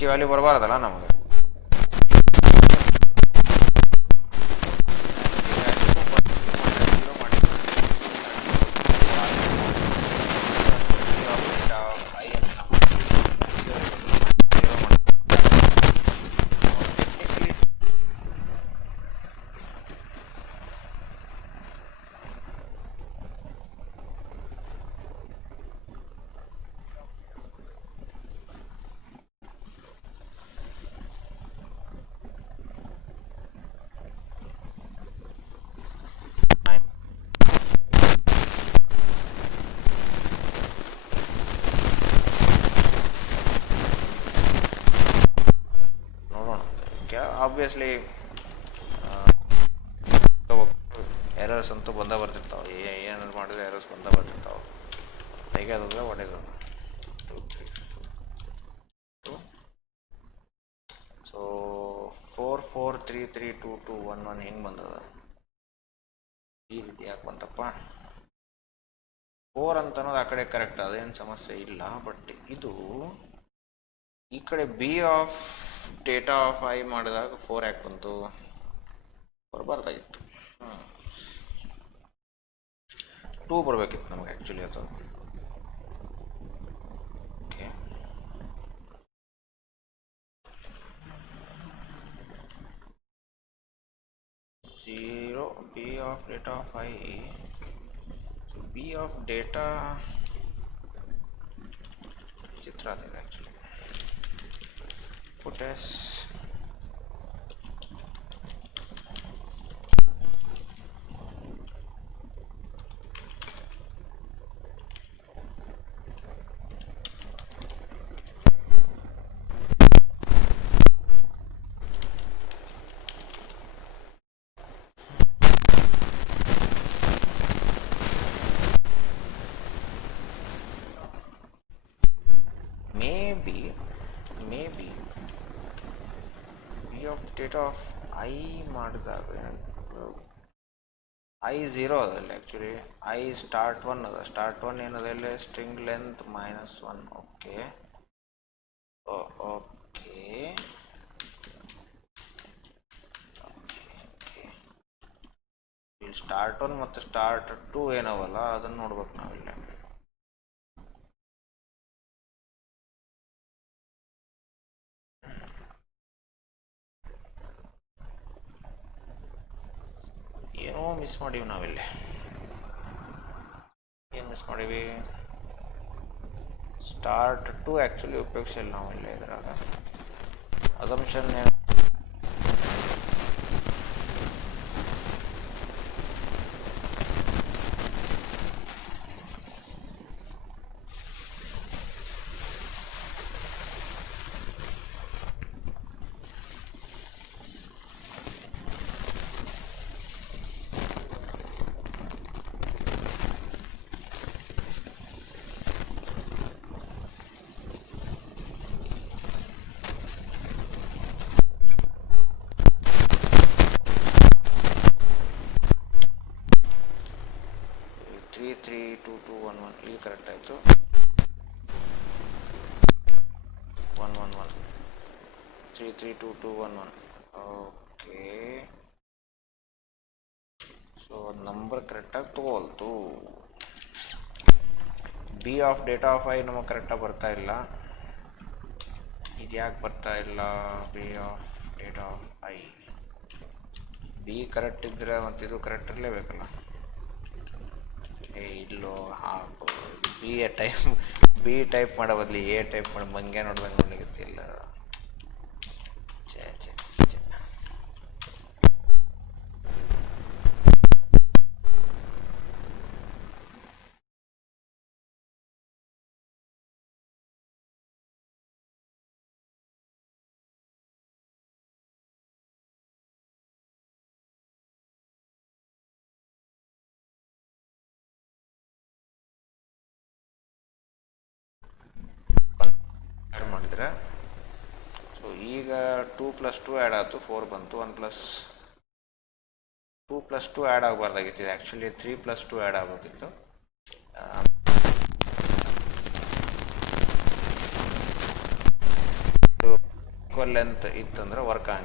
ಕೀ ವ್ಯಾಲ್ಯೂ ಬರಬಾರ್ದಲ್ಲ ನಮಗೆ. ಆಬ್ವಿಯಸ್ಲಿ ಎರರ್ಸ್ ಅಂತೂ ಬಂದ ಬರ್ತಿರ್ತಾವೆ, ಏನಾದ್ರು ಮಾಡಿದ್ರೆ ಎರರ್ಸ್ ಬಂದ ಬರ್ತಿರ್ತಾವೆ. ಹೇಗೆ ಅದ ಒಡೆದು 2 3 2. ಸೊ 4 4 3 3 2 2 1 1 ಹೆಂಗೆ ಬಂದದ? ಈ ರೀತಿ ಯಾಕೆ ಬಂತಪ್ಪ? 4 ಅಂತ ಅನ್ನೋದು ಆ ಕಡೆ ಕರೆಕ್ಟ್, ಅದೇನು ಸಮಸ್ಯೆ ಇಲ್ಲ. ಬಟ್ ಇದು ಈ ಕಡೆ B of data of I ಮಾಡಿದಾಗ 4 ಯಾಕೆ ಬಂತು? ಬರಬಾರ್ದಾಗಿತ್ತು. 2 ಬರಬೇಕಿತ್ತು ನಮಗೆ ಆ್ಯಕ್ಚುಲಿ. ಅದು okay. Zero B of data of I, B of data ಚಿತ್ರ ಅದಿದೆ actually. put as maybe b of data of I ಮಾಡಿದಾಗ I 0 ಅದಲ್ಲ ಆ್ಯಕ್ಚುಲಿ. I ಸ್ಟಾರ್ಟ್ 1 ಅದ. ಸ್ಟಾರ್ಟ್ 1 ಏನದ ಇಲ್ಲಿ? String length -1. ಓಕೆ ಓಕೆ ಇಲ್ಲಿ ಸ್ಟಾರ್ಟ್ 1 ಮತ್ತು ಸ್ಟಾರ್ಟ್ 2 ಏನವಲ್ಲ ಅದನ್ನು ನೋಡ್ಬೇಕು ನಾವಿಲ್ಲ. ಏನೋ ಮಿಸ್ ಮಾಡೀವಿ ನಾವಿಲ್ಲಿ. ಏನು ಮಿಸ್ ಮಾಡೀವಿ? ಸ್ಟಾರ್ಟ್ 2 ಆ್ಯಕ್ಚುಲಿ ಉಪಯೋಗಿಸಿಲ್ಲ ನಾವಿಲ್ಲ ಇದ್ರಾಗ. ಅಸಂಪ್ಷನ್ ಇಲ್ಲಿ ಕರೆಕ್ಟ್ ಆಯಿತು. 1 1 1 3 3 2 2 1 1. ಓಕೆ, ಸೊ ನಂಬರ್ ಕರೆಕ್ಟಾಗಿ ತಗೋಲ್ತು. B of data of I ನಮಗೆ ಕರೆಕ್ಟಾಗಿ ಬರ್ತಾ ಇಲ್ಲ. ಇದು ಯಾಕೆ ಬರ್ತಾ ಇಲ್ಲ? B of data of I B correct ಇದ್ದರೆ ಮತ್ತು ಇದು ಕರೆಕ್ಟ್ ಇರಲೇಬೇಕಲ್ಲ. ಇಲ್ಲೋ ಹಾಕು ಬಿ ಟೈಪ್ ಮಾಡೋ ಬದಲು ಎ ಟೈಪ್ ಮಾಡಿ ಮಂಗೆ ನೋಡ್ದಂಗೆ ನೋಡ್ಲಿಕ್ಕಿಲ್ಲ. ಛೇ ಛೇ ಛೇ. ಮಾಡಿದ್ರೆ ಸೊ ಈಗ 2 + 2 ಆ್ಯಡ್ ಆಯಿತು, 4 ಬಂತು. 1 + 2 + 2 ಆ್ಯಡ್ ಆಗಬಾರ್ದಾಗಿತ್ತು. ಆ್ಯಕ್ಚುಲಿ 3 + 2 ಆ್ಯಡ್ ಆಗಬೇಕಿತ್ತು. ಈಕ್ವಲ್ ಲೆಂತ್ ಇತ್ತಂದ್ರೆ ವರ್ಕ್ ಆಗ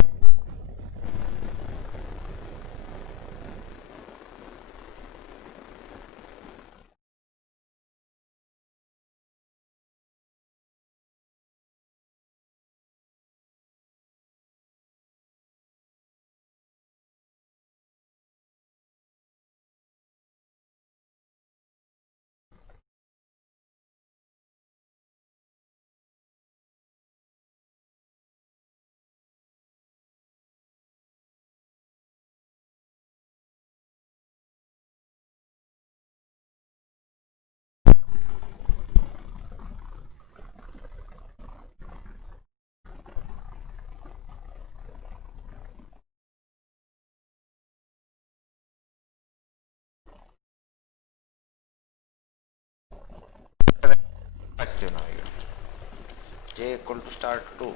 ಹಚ್ತೀವಿ ನಾವೀಗ J equal to start to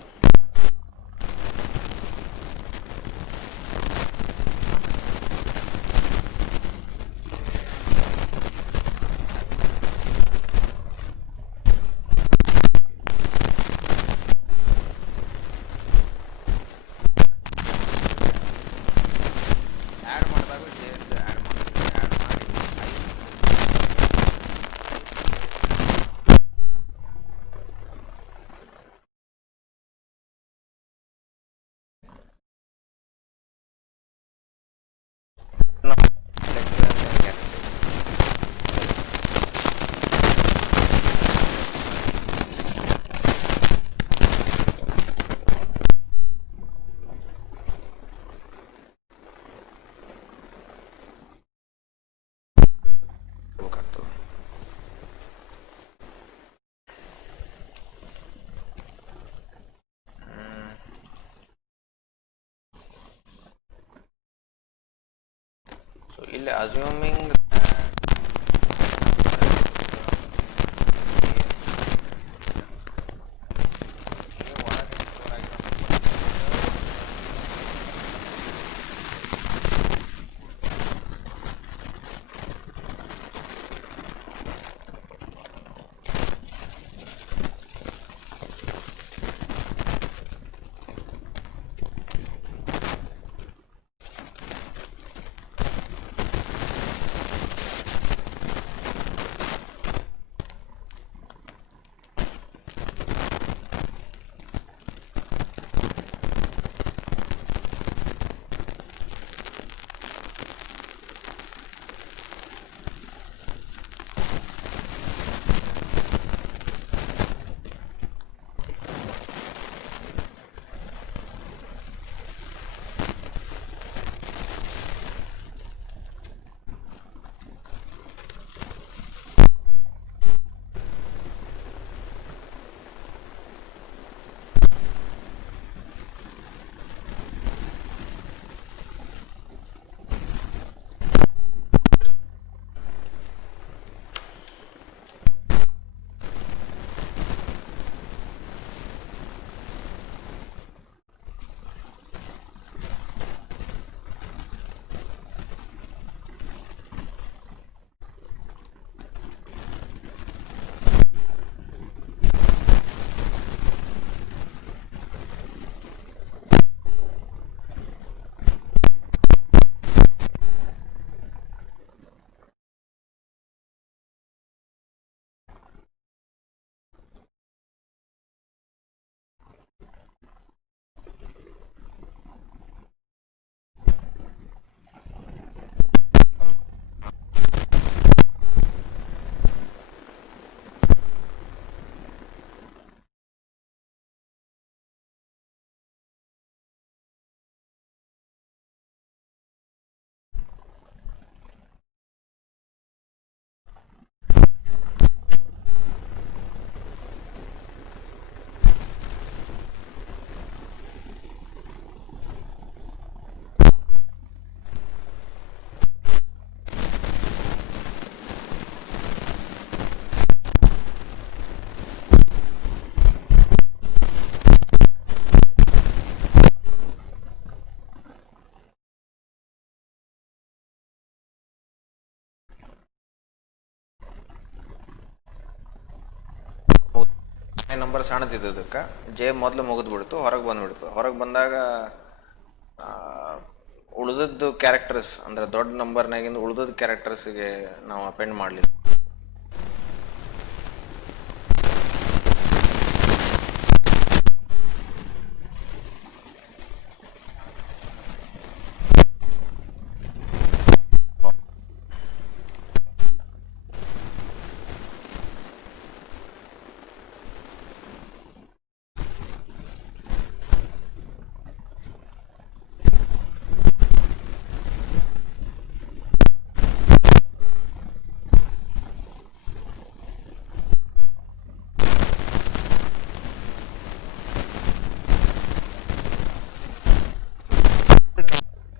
add ಮಾಡಿದಾಗ ಜೆ ಅಂತ ಆ್ಯಡ್ ಮಾಡ್ತೀವಿ. ಆ್ಯಡ್ ಮಾಡಿ ಇಲ್ಲಿ ಅಸ್ಯೂಮಿಂಗ್ ನಂಬರ್ ಸಣ್ಣದಿದ್ದಕ್ಕೆ ಜೆ ಮೊದಲು ಮುಗಿದ್ಬಿಡ್ತು, ಹೊರಗೆ ಬಂದುಬಿಡ್ತು. ಹೊರಗೆ ಬಂದಾಗ ಉಳಿದದ್ದು ಕ್ಯಾರೆಕ್ಟರ್ಸ್ ಅಂದರೆ ದೊಡ್ಡ ನಂಬರ್ನಾಗಿಂದ ಉಳಿದದ್ದು ಕ್ಯಾರೆಕ್ಟರ್ಸಿಗೆ ನಾವು ಅಪೆಂಡ್ ಮಾಡಲಿಲ್ಲ.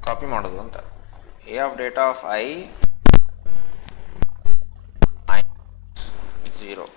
ಕಾಪಿ ಮಾಡೋದು ಅಂತ A of data of I 0.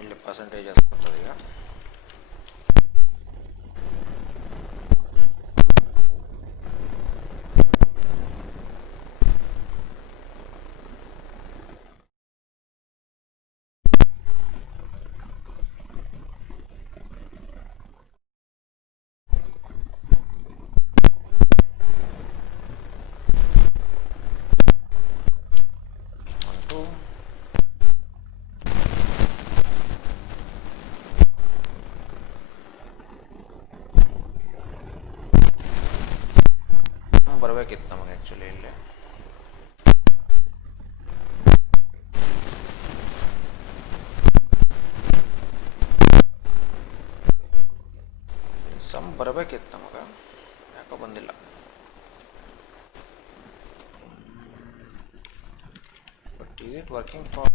ಇಲ್ಲಿ ಪರ್ಸೆಂಟೇಜ್ ಅಂತ ಬರ್ತದೆ. ಈಗ ಬರಬೇಕಿತ್ತು ನಮಗೆ ಆ್ಯಕ್ಚುಲಿ ಇಲ್ಲಿ ಸಮ್ ಬರಬೇಕಿತ್ತು ನಮಗೆ, ಯಾಕೋ ಬಂದಿಲ್ಲ. But is it working for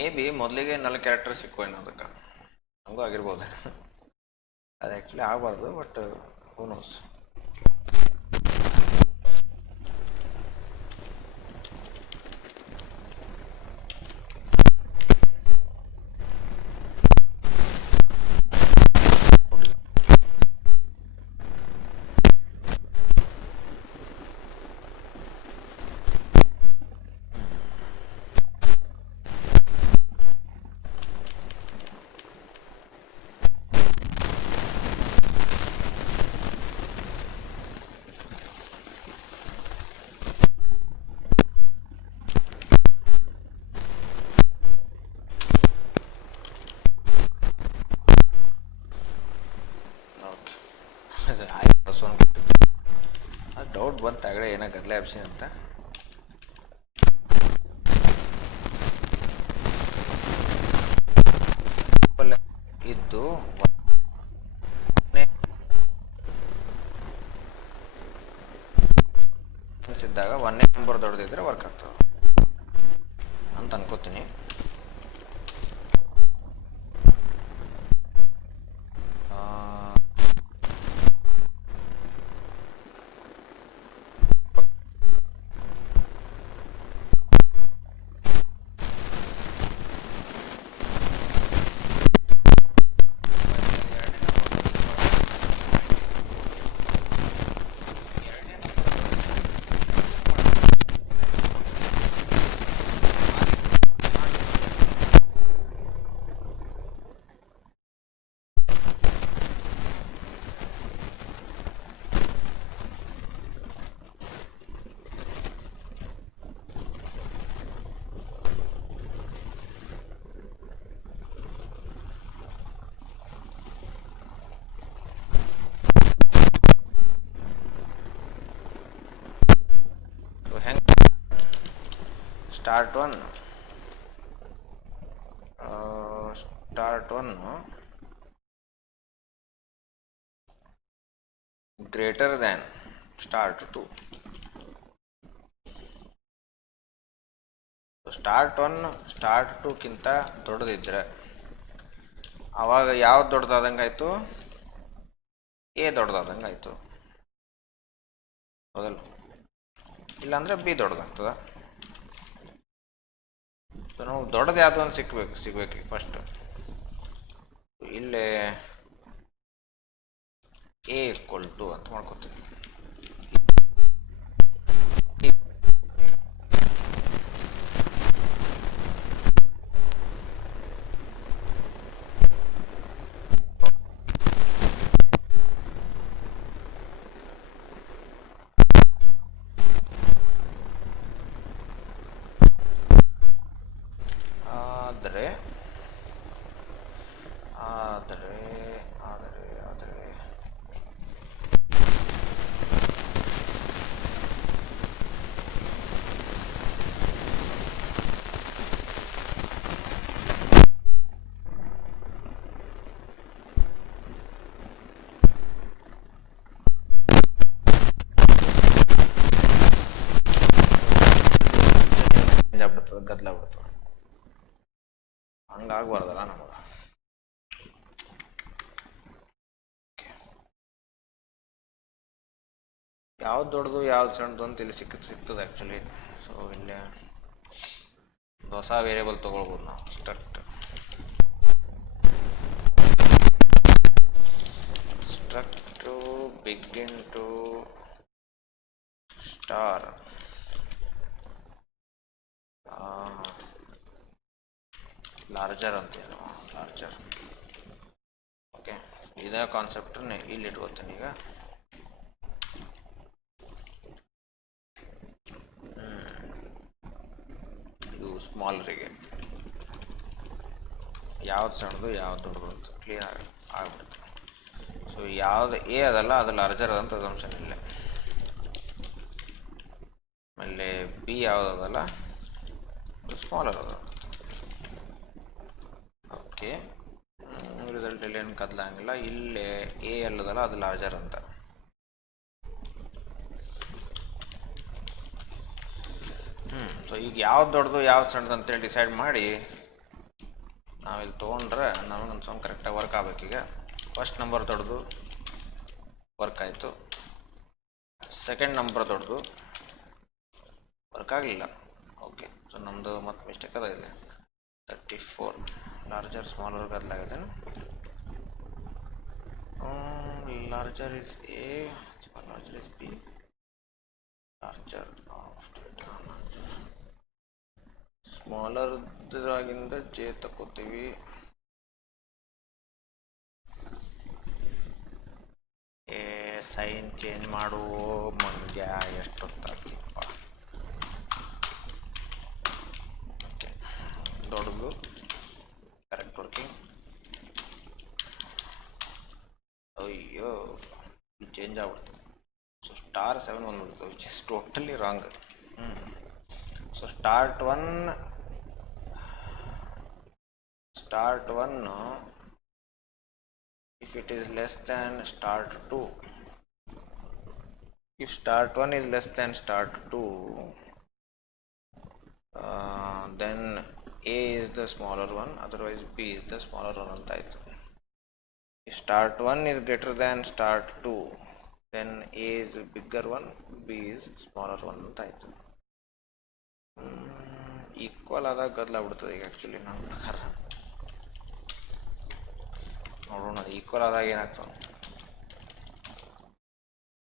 may be ಮೊದಲಿಗೆ 4 ಕ್ಯಾರೆಕ್ಟರ್ ಸಿಕ್ಕುವೇನು ಅದಕ್ಕೆ, ಹಂಗೂ ಆಗಿರ್ಬೋದು. ಅದು ಆ್ಯಕ್ಚುಲಿ ಆಗಬಾರ್ದು, ಬಟ್ ಹೂ ನೋಸ್. ಡೌಟ್ ಬಂತು ಆಗಲೇ ಏನೋ ಗದ್ಲೆ ಆಪ್ಷನ್ ಅಂತ. ಇದ್ದು ಇದ್ದಾಗ 1ನೇ ನಂಬರ್ ದೊಡ್ಡದಿದ್ರೆ ವರ್ಕ್ ಆಗ್ತದೆ ಅಂತ ಅನ್ಕೋತೀನಿ. Start one greater than start 2. Start 2ಕ್ಕಿಂತ ದೊಡ್ಡದಿದ್ರೆ ಆವಾಗ ಯಾವ್ದು ದೊಡ್ಡದಾದಂಗೆ ಆಯಿತು? ಎ ದೊಡ್ಡದಾದಂಗೆ ಆಯಿತು, ಹೌದಲ್ಲ? ಇಲ್ಲಾಂದರೆ ಬಿ ದೊಡ್ಡದಾಗ್ತದ. ಸೊ ನಾವು ದೊಡ್ಡದು ಯಾವುದು ಅಂತ ಸಿಗ್ಬೇಕು ಫಸ್ಟ್. ಇಲ್ಲೇ ಎ ಈಕ್ವಲ್ ಟು ಅಂತ ಮಾಡ್ಕೊತೀವಿ. ಗದ್ದಲಾಗ್ಬಿಡ್ತದೆ. ಹಂಗಾಗ್ಬಾರ್ದಲ್ಲ ನಮಗೆ. ಯಾವ್ದು ದೊಡ್ಡದು ಯಾವ್ದು ಸಣ್ಣದು ಅಂತ ಇಲ್ಲಿ ಸಿಗ್ತದೆ ಆ್ಯಕ್ಚುಲಿ. ಸೊ ಇಲ್ಲೇ ಹೊಸ ವೇರಿಯೇಬಲ್ ತೊಗೊಳ್ಬೋದು ನಾವು. Struct big into star larger ಅಂತೇನು, ಲಾರ್ಜರ್. ಓಕೆ, ಇದೇ ಕಾನ್ಸೆಪ್ಟನ್ನು ಇಲ್ಲಿ ಇಟ್ಕೋತೀನಿ ಈಗ. ಇದು ಸ್ಮಾಲರಿಗೆ ಯಾವ್ದು ಸಣ್ಣದು ಯಾವ್ದು ದೊಡ್ಡದು ಅಂತ ಕ್ಲಿಯರ್ ಆಗ್ಬಿಡುತ್ತೆ. ಸೊ ಯಾವ್ದು ಎ ಅದಲ್ಲ ಅದು ಲಾರ್ಜರ್ ಅದಂತ ಅಸಂಪ್ಷನ್ ಇಲ್ಲ. ಆಮೇಲೆ ಬಿ ಯಾವುದಲ್ಲ ಅದು ಸ್ಮಾಲರ್ ಅದ. ಓಕೆ, ರಿಸಲ್ಟಲ್ಲಿ ಏನು ಕದಲಂಗಿಲ್ಲ. ಇಲ್ಲೇ ಎ ಎಲ್ಲದಲ್ಲ ಅದು ಲಾರ್ಜರ್ ಅಂತ. ಸೊ ಈಗ ಯಾವ್ದು ದೊಡ್ಡದು ಯಾವ್ದು ಸಣ್ಣದು ಅಂತೇಳಿ ಡಿಸೈಡ್ ಮಾಡಿ ನಾವಿಲ್ಲಿ ತೊಗೊಂಡ್ರೆ ನಮಗೊಂದು ಸ್ವಲ್ಪ ಕರೆಕ್ಟಾಗಿ ವರ್ಕ್ ಆಗಬೇಕೀಗ. ಫಸ್ಟ್ ನಂಬರ್ ದೊಡ್ಡದು ವರ್ಕ್ ಆಯಿತು, ಸೆಕೆಂಡ್ ನಂಬರ್ ದೊಡ್ಡದು ವರ್ಕ್ ಆಗಲಿಲ್ಲ. ಓಕೆ, ಸೊ ನಮ್ಮದು ಮತ್ತೆ ಮಿಸ್ಟೇಕ್ ಅದ ಇದೆ. 34 ಲಾರ್ಜರ್ ಸ್ಮಾಲರ್ ಗದಲಾಗಿದೆ. Larger is A, larger is B, larger of ಸ್ಮಾಲರ್ದಾಗಿಂದ ಜೆ ತಗೋತೀವಿ. ಸೈನ್ ಚೇಂಜ್ ಮಾಡುವ ಮಂಡ್ಯ ಎಷ್ಟೊತ್ತಾಗ್ತಿಪ್ಪ. ಓಕೆ, ದೊಡ್ಡದು ಕರೆಕ್ಟ್ ವರ್ಕಿಂಗ್. ಅಯ್ಯೋ ಚೇಂಜ್ ಆಗ್ಬಿಡ್ತು. ಸೊ *7 ಬಂದ್ಬಿಡ್ತು, which is totally wrong. So start one if it is less than start 2, if start 1 is less than start 2, then A is the smaller one, otherwise B is the smaller one ಅಂತ ಆಯಿತು. If start 1 is greater than start 2, then A is the bigger one, B is smaller one ಅಂತ ಆಯಿತು. Equal ಆದಾಗ ಗದ್ದಲಾಗ್ಬಿಡ್ತದೆ ಈಗ actually ನನ್ನ ಪ್ರಕಾರ. ನೋಡೋಣ equal ಆದಾಗ ಏನಾಗ್ತದೆ.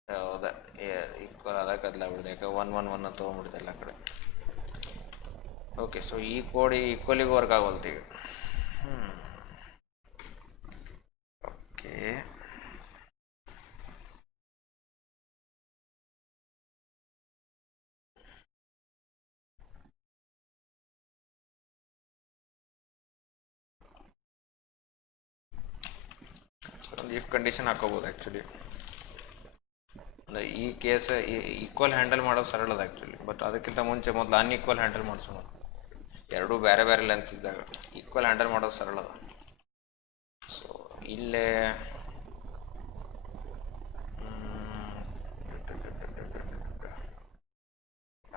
ಹೌದಾ, ಈಕ್ವಲ್ ಆದಾಗ ಗದ್ದಲಾಗ್ಬಿಡ್ತದೆ, ಯಾಕೆ 1 1 1 ತೊಗೊಂಡ್ಬಿಡ್ದೆ ಎಲ್ಲ ಕಡೆ. ಓಕೆ, ಸೊ ಈ ಕೋಡ್ ಈಕ್ವಲಿಗೆ ವರ್ಕ್ ಆಗೋಲ್ತು ಈಗ. ಓಕೆ, ಒಂದು ಇಫ್ ಕಂಡೀಷನ್ ಹಾಕೋಬೋದು ಆ್ಯಕ್ಚುಲಿ. ಅಂದರೆ ಈ ಕೇಸ್ ಈಕ್ವಲ್ ಹ್ಯಾಂಡಲ್ ಮಾಡೋದು ಸರಳ ಅದ ಆ್ಯಕ್ಚುಲಿ. ಬಟ್ ಅದಕ್ಕಿಂತ ಮುಂಚೆ ಮೊದಲು ಅನ್ಈಕ್ವಲ್ ಹ್ಯಾಂಡಲ್ ಮಾಡಿಸೋಣ. ಎರಡೂ ಬೇರೆ ಬೇರೆ ಲೆಂತ್ ಇದ್ದಾಗ ಈಕ್ವಲ್ ಹ್ಯಾಂಡಲ್ ಮಾಡೋದು ಸರಳ ಅದ. ಸೊ ಇಲ್ಲೇ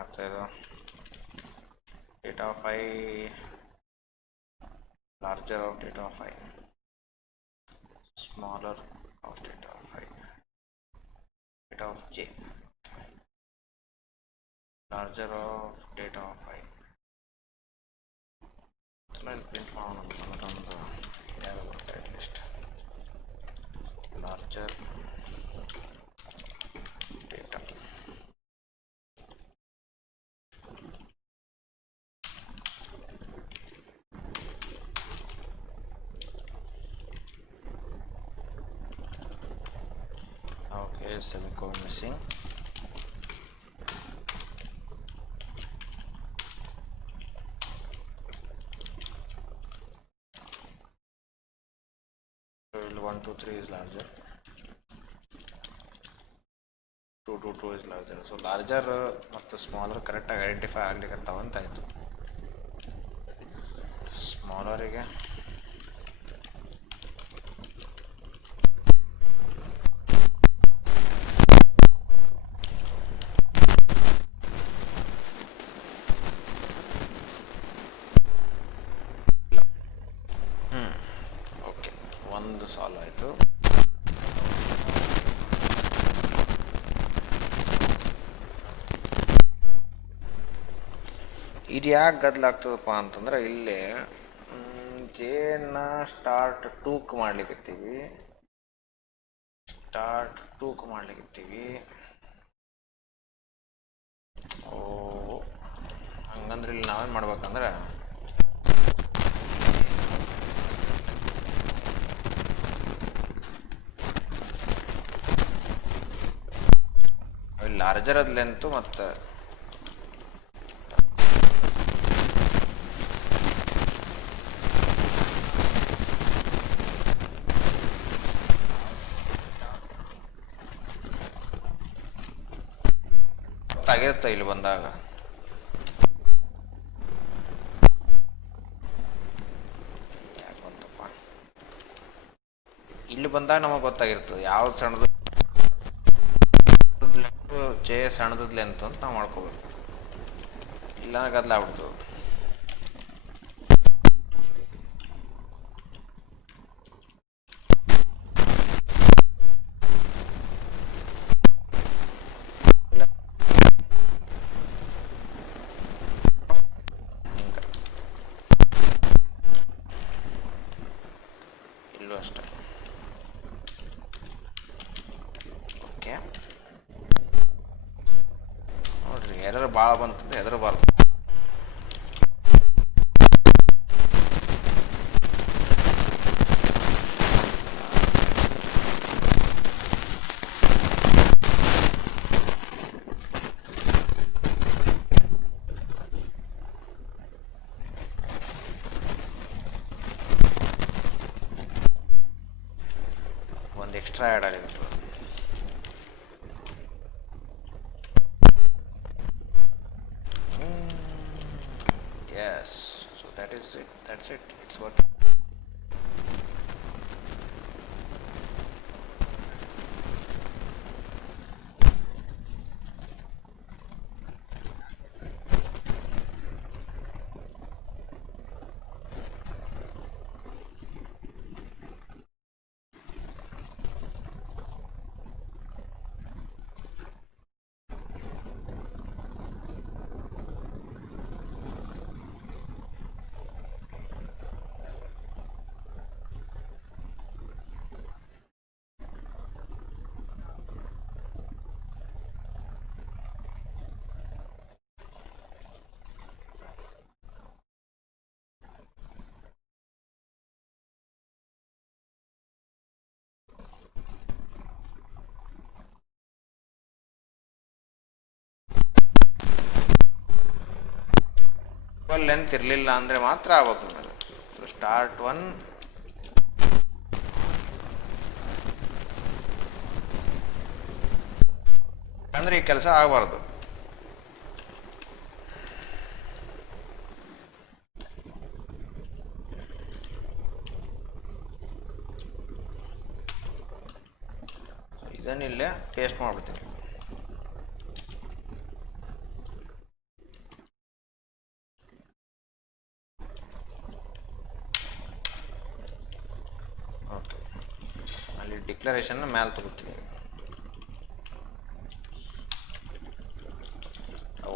ಆಗ್ತಾ ಇದು data of I larger of data of I smaller of data of I, data of J, larger of data of I. ಇಲ್ಲಿ ಪ್ರಿಂಟ್ ಮಾಡೋಣ ಒಂದು ಯಾರು ಬರ್ತಾ list. Larger data semicolon missing. So 1 2 3 is larger, 2 2 2 is larger. So larger ಮತ್ತು smaller ಕರೆಕ್ಟಾಗಿ identify ಆಗ್ಲಿಕ್ಕಂತಾವ ಅಂತ ಆಯಿತು. ಸ್ಮಾಲರಿಗೆ ಒಂದು ಸಾಲ್ವ್ ಆಯಿತು. ಇದು ಯಾಕೆ ಗದ್ದಲಾಗ್ತದಪ್ಪ ಅಂತಂದ್ರೆ ಇಲ್ಲೇ ಜೇನ ಸ್ಟಾರ್ಟ್ 2ಕ್ಕೆ ಮಾಡ್ಲಿಕ್ಕತ್ತೀವಿ, ಓ ಹಂಗಂದ್ರೆ ಇಲ್ಲಿ ನಾವೇನು ಮಾಡ್ಬೇಕಂದ್ರೆ ಲಾರ್ಜರ್ ಅದ ಲೆಂತು ಮತ್ತು ಗೊತ್ತಾಗಿರುತ್ತೆ ಇಲ್ಲಿ ಬಂದಾಗ. ಯಾಕಂತಪ್ಪ ಇಲ್ಲಿ ಬಂದಾಗ ನಮಗೆ ಗೊತ್ತಾಗಿರ್ತದೆ ಯಾವ್ದು ಸಣ್ಣದು ಜೆ ಸಣ್ಣದದ್ ಲೆಂತ್ ಅಂತ ನಾವು ಮಾಡ್ಕೋಬೇಕು. ಇಲ್ಲ ಗದ್ದಲಾಗ್ಬಿಡ್ತದೆ. ಭಾಳ ಬಂತಂದ್ರೆ ಹೆದರಬಾರ್ದು. ಒಂದು ಎಕ್ಸ್ಟ್ರಾ ಆ್ಯಡ್ ಆಗಿರ್ತದೆ. Yes, so that is it. That's it. It's working. Length ಇರಲಿಲ್ಲ ಅಂದರೆ ಮಾತ್ರ ಆಗ್ಬೇಕು ನಮಗೆ. ಸೊ ಸ್ಟಾರ್ಟ್ 1 ಅಂದರೆ ಈ ಕೆಲಸ ಆಗಬಾರ್ದು. ಇದನ್ನಿಲ್ಲೇ ಟೇಸ್ಟ್ ಮಾಡ್ಬಿಡ್ತೀನಿ. ಓಕೆ, ಅಲ್ಲಿ ಡಿಕ್ಲರೇಷನ್ನ ಮ್ಯಾಲೆ ತಗೋತೀನಿ.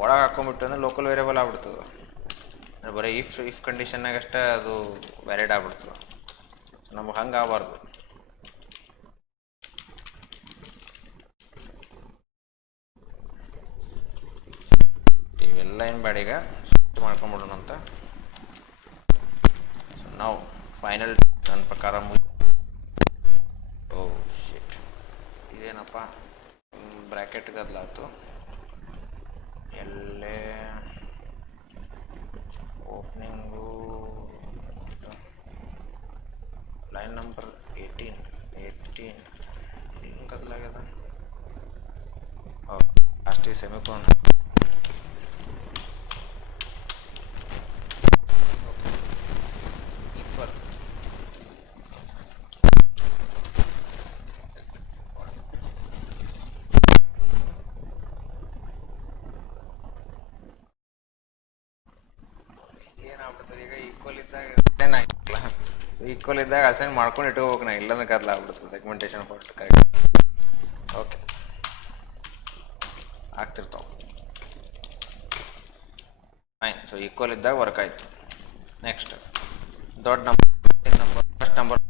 ಒಳಗೆ ಹಾಕೊಂಡ್ಬಿಟ್ಟು ಅಂದ್ರೆ ಲೋಕಲ್ ವೇರಿಯಬಲ್ ಆಗ್ಬಿಡ್ತದೆ. ಬರೀ ಇಫ್ ಕಂಡೀಷನ್ನಾಗ ಅಷ್ಟೇ ಅದು ವ್ಯಾಲಿಡ್ ಆಗ್ಬಿಡ್ತದೆ. ನಮ್ಗೆ ಹಂಗೆ ಆಗಬಾರ್ದು. ಇವೆಲ್ಲ ಏನು ಬೇಡ, ಈಗ ಮಾಡ್ಕೊಂಬಿಡೋಣ ಅಂತ. ನಾವು ಫೈನಲ್ ನನ್ನ ಪ್ರಕಾರ ಓ ಶಿಟ್, ಇದೇನಪ್ಪ ಬ್ರ್ಯಾಕೆಟ್ ಗದ್ಲಾತು. ಎಲ್ಲೇ ಓಪನಿಂಗು ಲೈನ್ ನಂಬರ್ 18 ಹಿಂಗೆ ಗದ್ಲಾಗ್ಯದ. ಲಾಸ್ಟಿಗೆ ಸೆಮಿಕೋನ್. ಏನಾಗ್ಬಿಡ್ತದೆ ಈಗ ಈಕ್ವಲ್ ಇದ್ದಾಗ ಅಸೈನ್ ಮಾಡ್ಕೊಂಡು ಇಟ್ಕೋಬೇಕು. ನಾ ಇಲ್ಲಂದ್ರೆ ಗದ್ಲ ಆಗ್ಬಿಡ್ತದೆ ಸೆಗ್ಮೆಂಟೇಷನ್ ಕೊಟ್ಟು ಕರೆಕ್ಟ್. ಓಕೆ, ಆಗ್ತಿರ್ತಾವೆ ಫೈನ್. ಸೊ ಈಕ್ವಲ್ ಇದ್ದಾಗ ವರ್ಕ್ ಆಯಿತು. ನೆಕ್ಸ್ಟ್ ದೊಡ್ಡ ನಂಬರ್ ಫಸ್ಟ್ ನಂಬರ್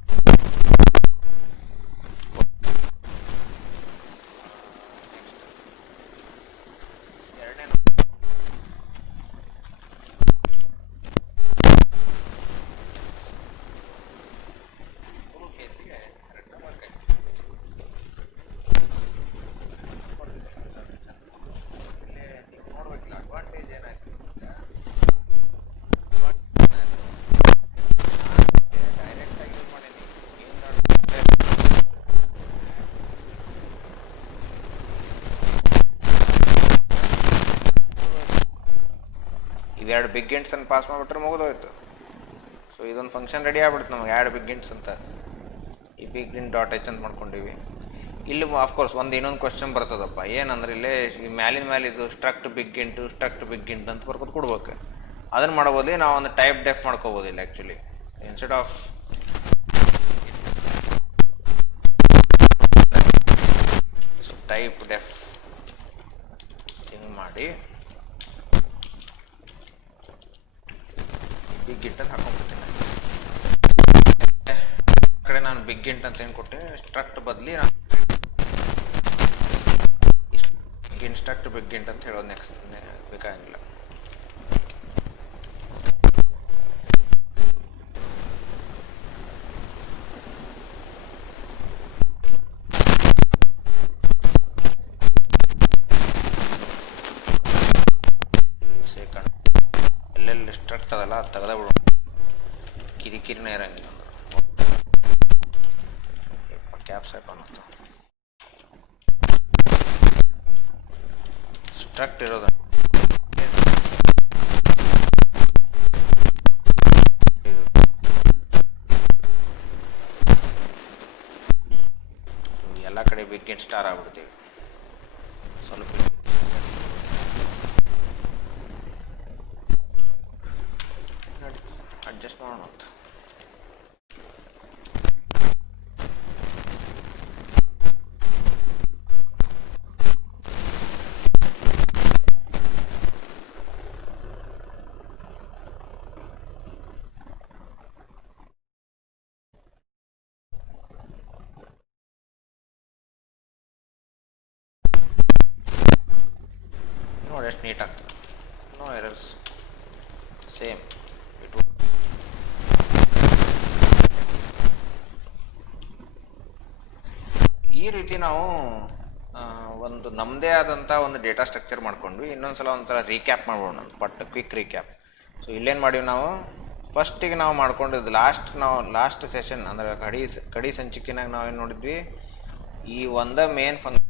ಇವೆರಡು ಬಿಗ್ ಇಂಟ್ಸನ್ನು ಪಾಸ್ ಮಾಡಿಬಿಟ್ರೆ ಮುಗಿದೋಯ್ತು. ಸೊ ಇದೊಂದು ಫಂಕ್ಷನ್ ರೆಡಿ ಆಗ್ಬಿಡುತ್ತೆ ನಮಗೆ, ಎರಡು ಬಿಗ್ ಇಂಟ್ಸ್ ಅಂತ. ಈ ಬಿಗ್ ಇಂಟ್ ಡಾಟ್ ಎಚ್ ಅಂತ ಮಾಡ್ಕೊಂಡಿವಿ. ಇಲ್ಲಿ ಆಫ್ಕೋರ್ಸ್ ಇನ್ನೊಂದು ಕ್ವಶನ್ ಬರ್ತದಪ್ಪ, ಏನಂದ್ರೆ ಇಲ್ಲೇ ಈ ಮ್ಯಾಲಿನ ಮೇಲೆ ಇದು ಸ್ಟ್ರಕ್ಟ್ ಬಿಗ್ ಇಂಟ್ ಅಂತ ಬರ್ಕೊಂಡು ಕೊಡ್ಬೇಕು. ಅದನ್ನು ಮಾಡ್ಬೋದು. ನಾವು ಒಂದು ಟೈಪ್ ಡೆಫ್ ಮಾಡ್ಕೋಬೋದು ಇಲ್ಲಿ actually. Instead of type deaf ಹಿಂಗೆ ಮಾಡಿ ಬಿಗ್ ಇಂಟ್ ಅಂತ ಹಾಕೊಂಡ್ಬಿಡ್ತೀನಿ. ಆ ಕಡೆ ನಾನು ಬಿಗ್ ಇಂಟ್ ಅಂತ ಏನು ಕೊಟ್ಟೆ, ಸ್ಟ್ರಕ್ಟ್ ಬದಲಿ ನಾನು ಇನ್ಸ್ಟ್ರಕ್ಟ್ ಬಿಗ್ ಇಂಟ್ ಅಂತ ಹೇಳೋದು ನೆಕ್ಸ್ಟ್ ಬೇಕಾಗಿಲ್ಲ. ಸೆಕೆಂಡ್ ಎಲ್ಲೆಲ್ಲಿ ಇನ್ಸ್ಟ್ರಕ್ಟ್ ಅದಲ್ಲ ಅದು ತೆಗೆದ ಬಿಡೋಣ, ಕಿರಿಕಿರಿನೇ ಇರಂಗಿಲ್ಲ. ಕ್ಯಾಪ್ಸ್ ಹಾಕೋಣ ಸ್ಟ್ರಕ್ಟ್ ಇರೋದು ಎಲ್ಲ ಕಡೆ ಬಿಗ್ ಇಂಟ್ ಸ್ಟಾರ್ ಆಗ್ಬಿಡ್ತೀವಿ. ಸ್ವಲ್ಪ ಅಡ್ಜಸ್ಟ್ ಮಾಡೋಣ ಅಂತ. ನೋಡಿ ಎಷ್ಟು ನೀಟ್ ಆಗ್ತದೆ, ನೋ ಎರರ್ಸ್, ಸೇಮ್ ಇಟ್. ಈ ರೀತಿ ನಾವು ಒಂದು ನಮ್ಮದೇ ಆದಂಥ ಒಂದು ಡೇಟಾ ಸ್ಟ್ರಕ್ಚರ್ ಮಾಡ್ಕೊಂಡ್ವಿ. ಇನ್ನೊಂದ್ಸಲ ಒಂಥರ ರೀಕ್ಯಾಪ್ ಮಾಡ್ಬೋಣ, ಬಟ್ ಕ್ವಿಕ್ ರೀಕ್ಯಾಪ್. ಸೊ ಇಲ್ಲೇನು ಮಾಡೀವಿ ನಾವು, ಫಸ್ಟಿಗೆ ನಾವು ಮಾಡ್ಕೊಂಡಿದ್ದು ಲಾಸ್ಟ್ ಸೆಷನ್ ಅಂದ್ರೆ ಕಡಿ ಸಂಚಿಕೆನಾಗ ನಾವೇನು ನೋಡಿದ್ವಿ, ಈ ಒಂದೇ ಮೇನ್ ಫಂಕ್ಷನ್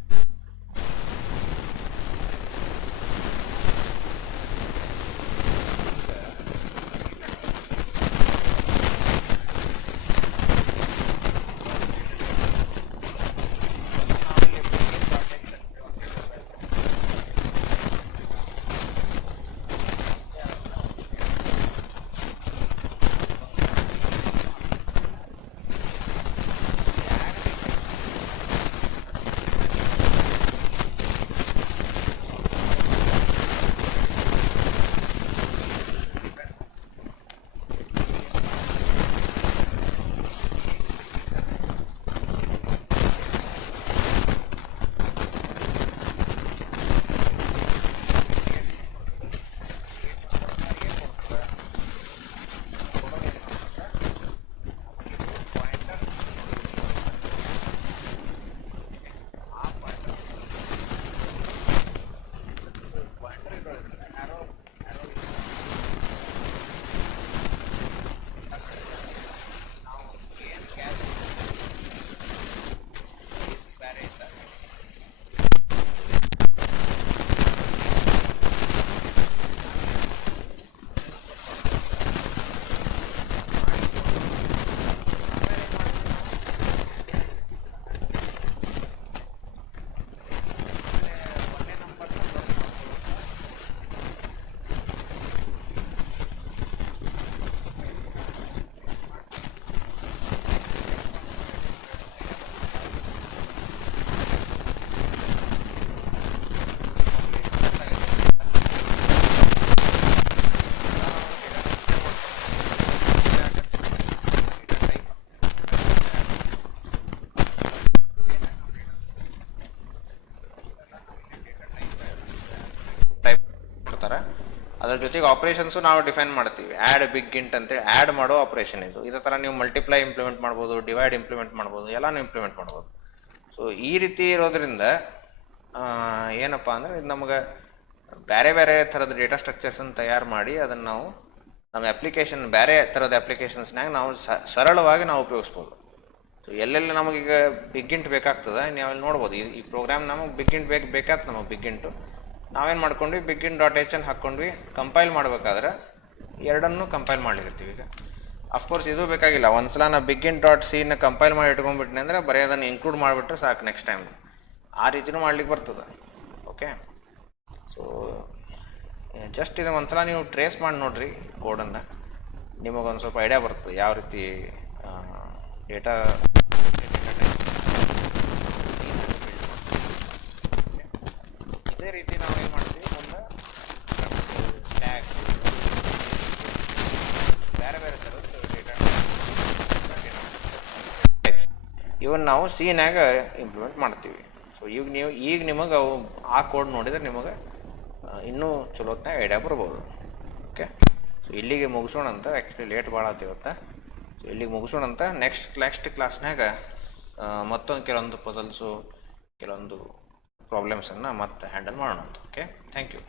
ಅದ್ರ ಜೊತೆಗೆ ಆಪರೇಷನ್ಸು ನಾವು ಡಿಫೈನ್ ಮಾಡ್ತೀವಿ. ಆ್ಯಡ್ ಬಿಗ್ ಇಂಟ್ ಅಂತೇಳಿ ಆ್ಯಡ್ ಮಾಡೋ ಆಪರೇಷನ್ ಇದು. ಇದೇ ಥರ ನೀವು ಮಲ್ಟಿಪ್ಲೈ ಇಂಪ್ಲಿಮೆಂಟ್ ಮಾಡ್ಬೋದು, ಡಿವೈಡ್ ಇಂಪ್ಲಿಮೆಂಟ್ ಮಾಡ್ಬೋದು, ಎಲ್ಲನೂ ಇಂಪ್ಲಿಮೆಂಟ್ ಮಾಡ್ಬೋದು. ಸೊ ಈ ರೀತಿ ಇರೋದ್ರಿಂದ ಏನಪ್ಪ ಅಂದರೆ ಇದು ನಮಗೆ ಬೇರೆ ಬೇರೆ ಥರದ ಡೇಟಾ ಸ್ಟ್ರಕ್ಚರ್ಸನ್ನು ತಯಾರು ಮಾಡಿ ಅದನ್ನು ನಾವು ನಮ್ಮ ಅಪ್ಲಿಕೇಶನ್ ಬೇರೆ ಥರದ ಅಪ್ಲಿಕೇಶನ್ಸ್ನಾಗ ನಾವು ಸರಳವಾಗಿ ನಾವು ಉಪಯೋಗಿಸ್ಬೋದು. ಸೊ ಎಲ್ಲೆಲ್ಲಿ ನಮಗೀಗ ಬಿಗ್ ಇಂಟ್ ಬೇಕಾಗ್ತದೆ ನೀವು ಅಲ್ಲಿ ನೋಡ್ಬೋದು. ಈ ಪ್ರೋಗ್ರಾಮ್ ನಮಗೆ ಬಿಗ್ ಇಂಟ್ ಬೇಕಾಗ್ತದೆ. ನಮಗೆ ಬಿಗ್ ಇಂಟು ನಾವೇನು ಮಾಡ್ಕೊಂಡ್ವಿ, ಬಿಗ್ ಇಂಟ್ ಡಾಟ್ ಎಚ್ ಅನ್ನು ಹಾಕ್ಕೊಂಡ್ವಿ. ಕಂಪೈಲ್ ಮಾಡಬೇಕಾದ್ರೆ ಎರಡನ್ನೂ ಕಂಪೈಲ್ ಮಾಡ್ಲಿಕತ್ತೀವಿ. ಈಗ ಅಫ್ಕೋರ್ಸ್ ಇದು ಬೇಕಾಗಿಲ್ಲ. ಒಂದ್ಸಲ ನಾವು ಬಿಗ್ ಇಂಟ್ ಡಾಟ್ ಸಿನ ಕಂಪೈಲ್ ಮಾಡಿ ಇಟ್ಕೊಂಡ್ಬಿಟ್ನಿ ಅಂದರೆ ಬರೀ ಅದನ್ನು ಇನ್ಕ್ಲೂಡ್ ಮಾಡಿಬಿಟ್ರೆ ಸಾಕು ನೆಕ್ಸ್ಟ್ ಟೈಮ್. ಆ ರೀತಿನೂ ಮಾಡ್ಲಿಕ್ಕೆ ಬರ್ತದೆ. ಓಕೆ, ಸೊ ಜಸ್ಟ್ ಇದು ಒಂದ್ಸಲ ನೀವು ಟ್ರೇಸ್ ಮಾಡಿ ನೋಡಿರಿ ಕೋಡನ್ನು, ನಿಮಗೊಂದು ಸ್ವಲ್ಪ ಐಡಿಯಾ ಬರ್ತದೆ ಯಾವ ರೀತಿ ಡೇಟಾ ಇದೇ ರೀತಿ ನಾವು ಏನು ಮಾಡ್ತೀವಿ ಮುಂದೆ ಟ್ಯಾಗ್ ಬೇರೆ ಬೇರೆ ಥರದ ಡೇಟಾ ಇವನ್ ನಾವು ಸಿನಾಗ ಇಂಪ್ಲಿಮೆಂಟ್ ಮಾಡ್ತೀವಿ. ಸೊ ಈಗ ನಿಮಗೆ ಅವು ಆ ಕೋಡ್ ನೋಡಿದ್ರೆ ನಿಮಗೆ ಇನ್ನೂ ಚಲೋತ್ನಾಗ ಐಡಿಯಾ ಬರ್ಬೋದು. ಓಕೆ, ಸೊ ಇಲ್ಲಿಗೆ ಮುಗಿಸೋಣ ಅಂತ. ಆ್ಯಕ್ಚುಲಿ ಲೇಟ್ ಭಾಳ ಆಯ್ತು ಇವತ್ತು. ಸೊ ಇಲ್ಲಿಗೆ ಮುಗಿಸೋಣ ಅಂತ. ನೆಕ್ಸ್ಟ್ ಕ್ಲಾಸ್ನಾಗ ಮತ್ತೊಂದು ಕೆಲವೊಂದು ಪಜಲ್ಸು, ಕೆಲವೊಂದು ಪ್ರಾಬ್ಲಮ್ಸನ್ನು ಮತ್ತೆ ಹ್ಯಾಂಡಲ್ ಮಾಡೋಣ ಅಂತ. Okay, thank you.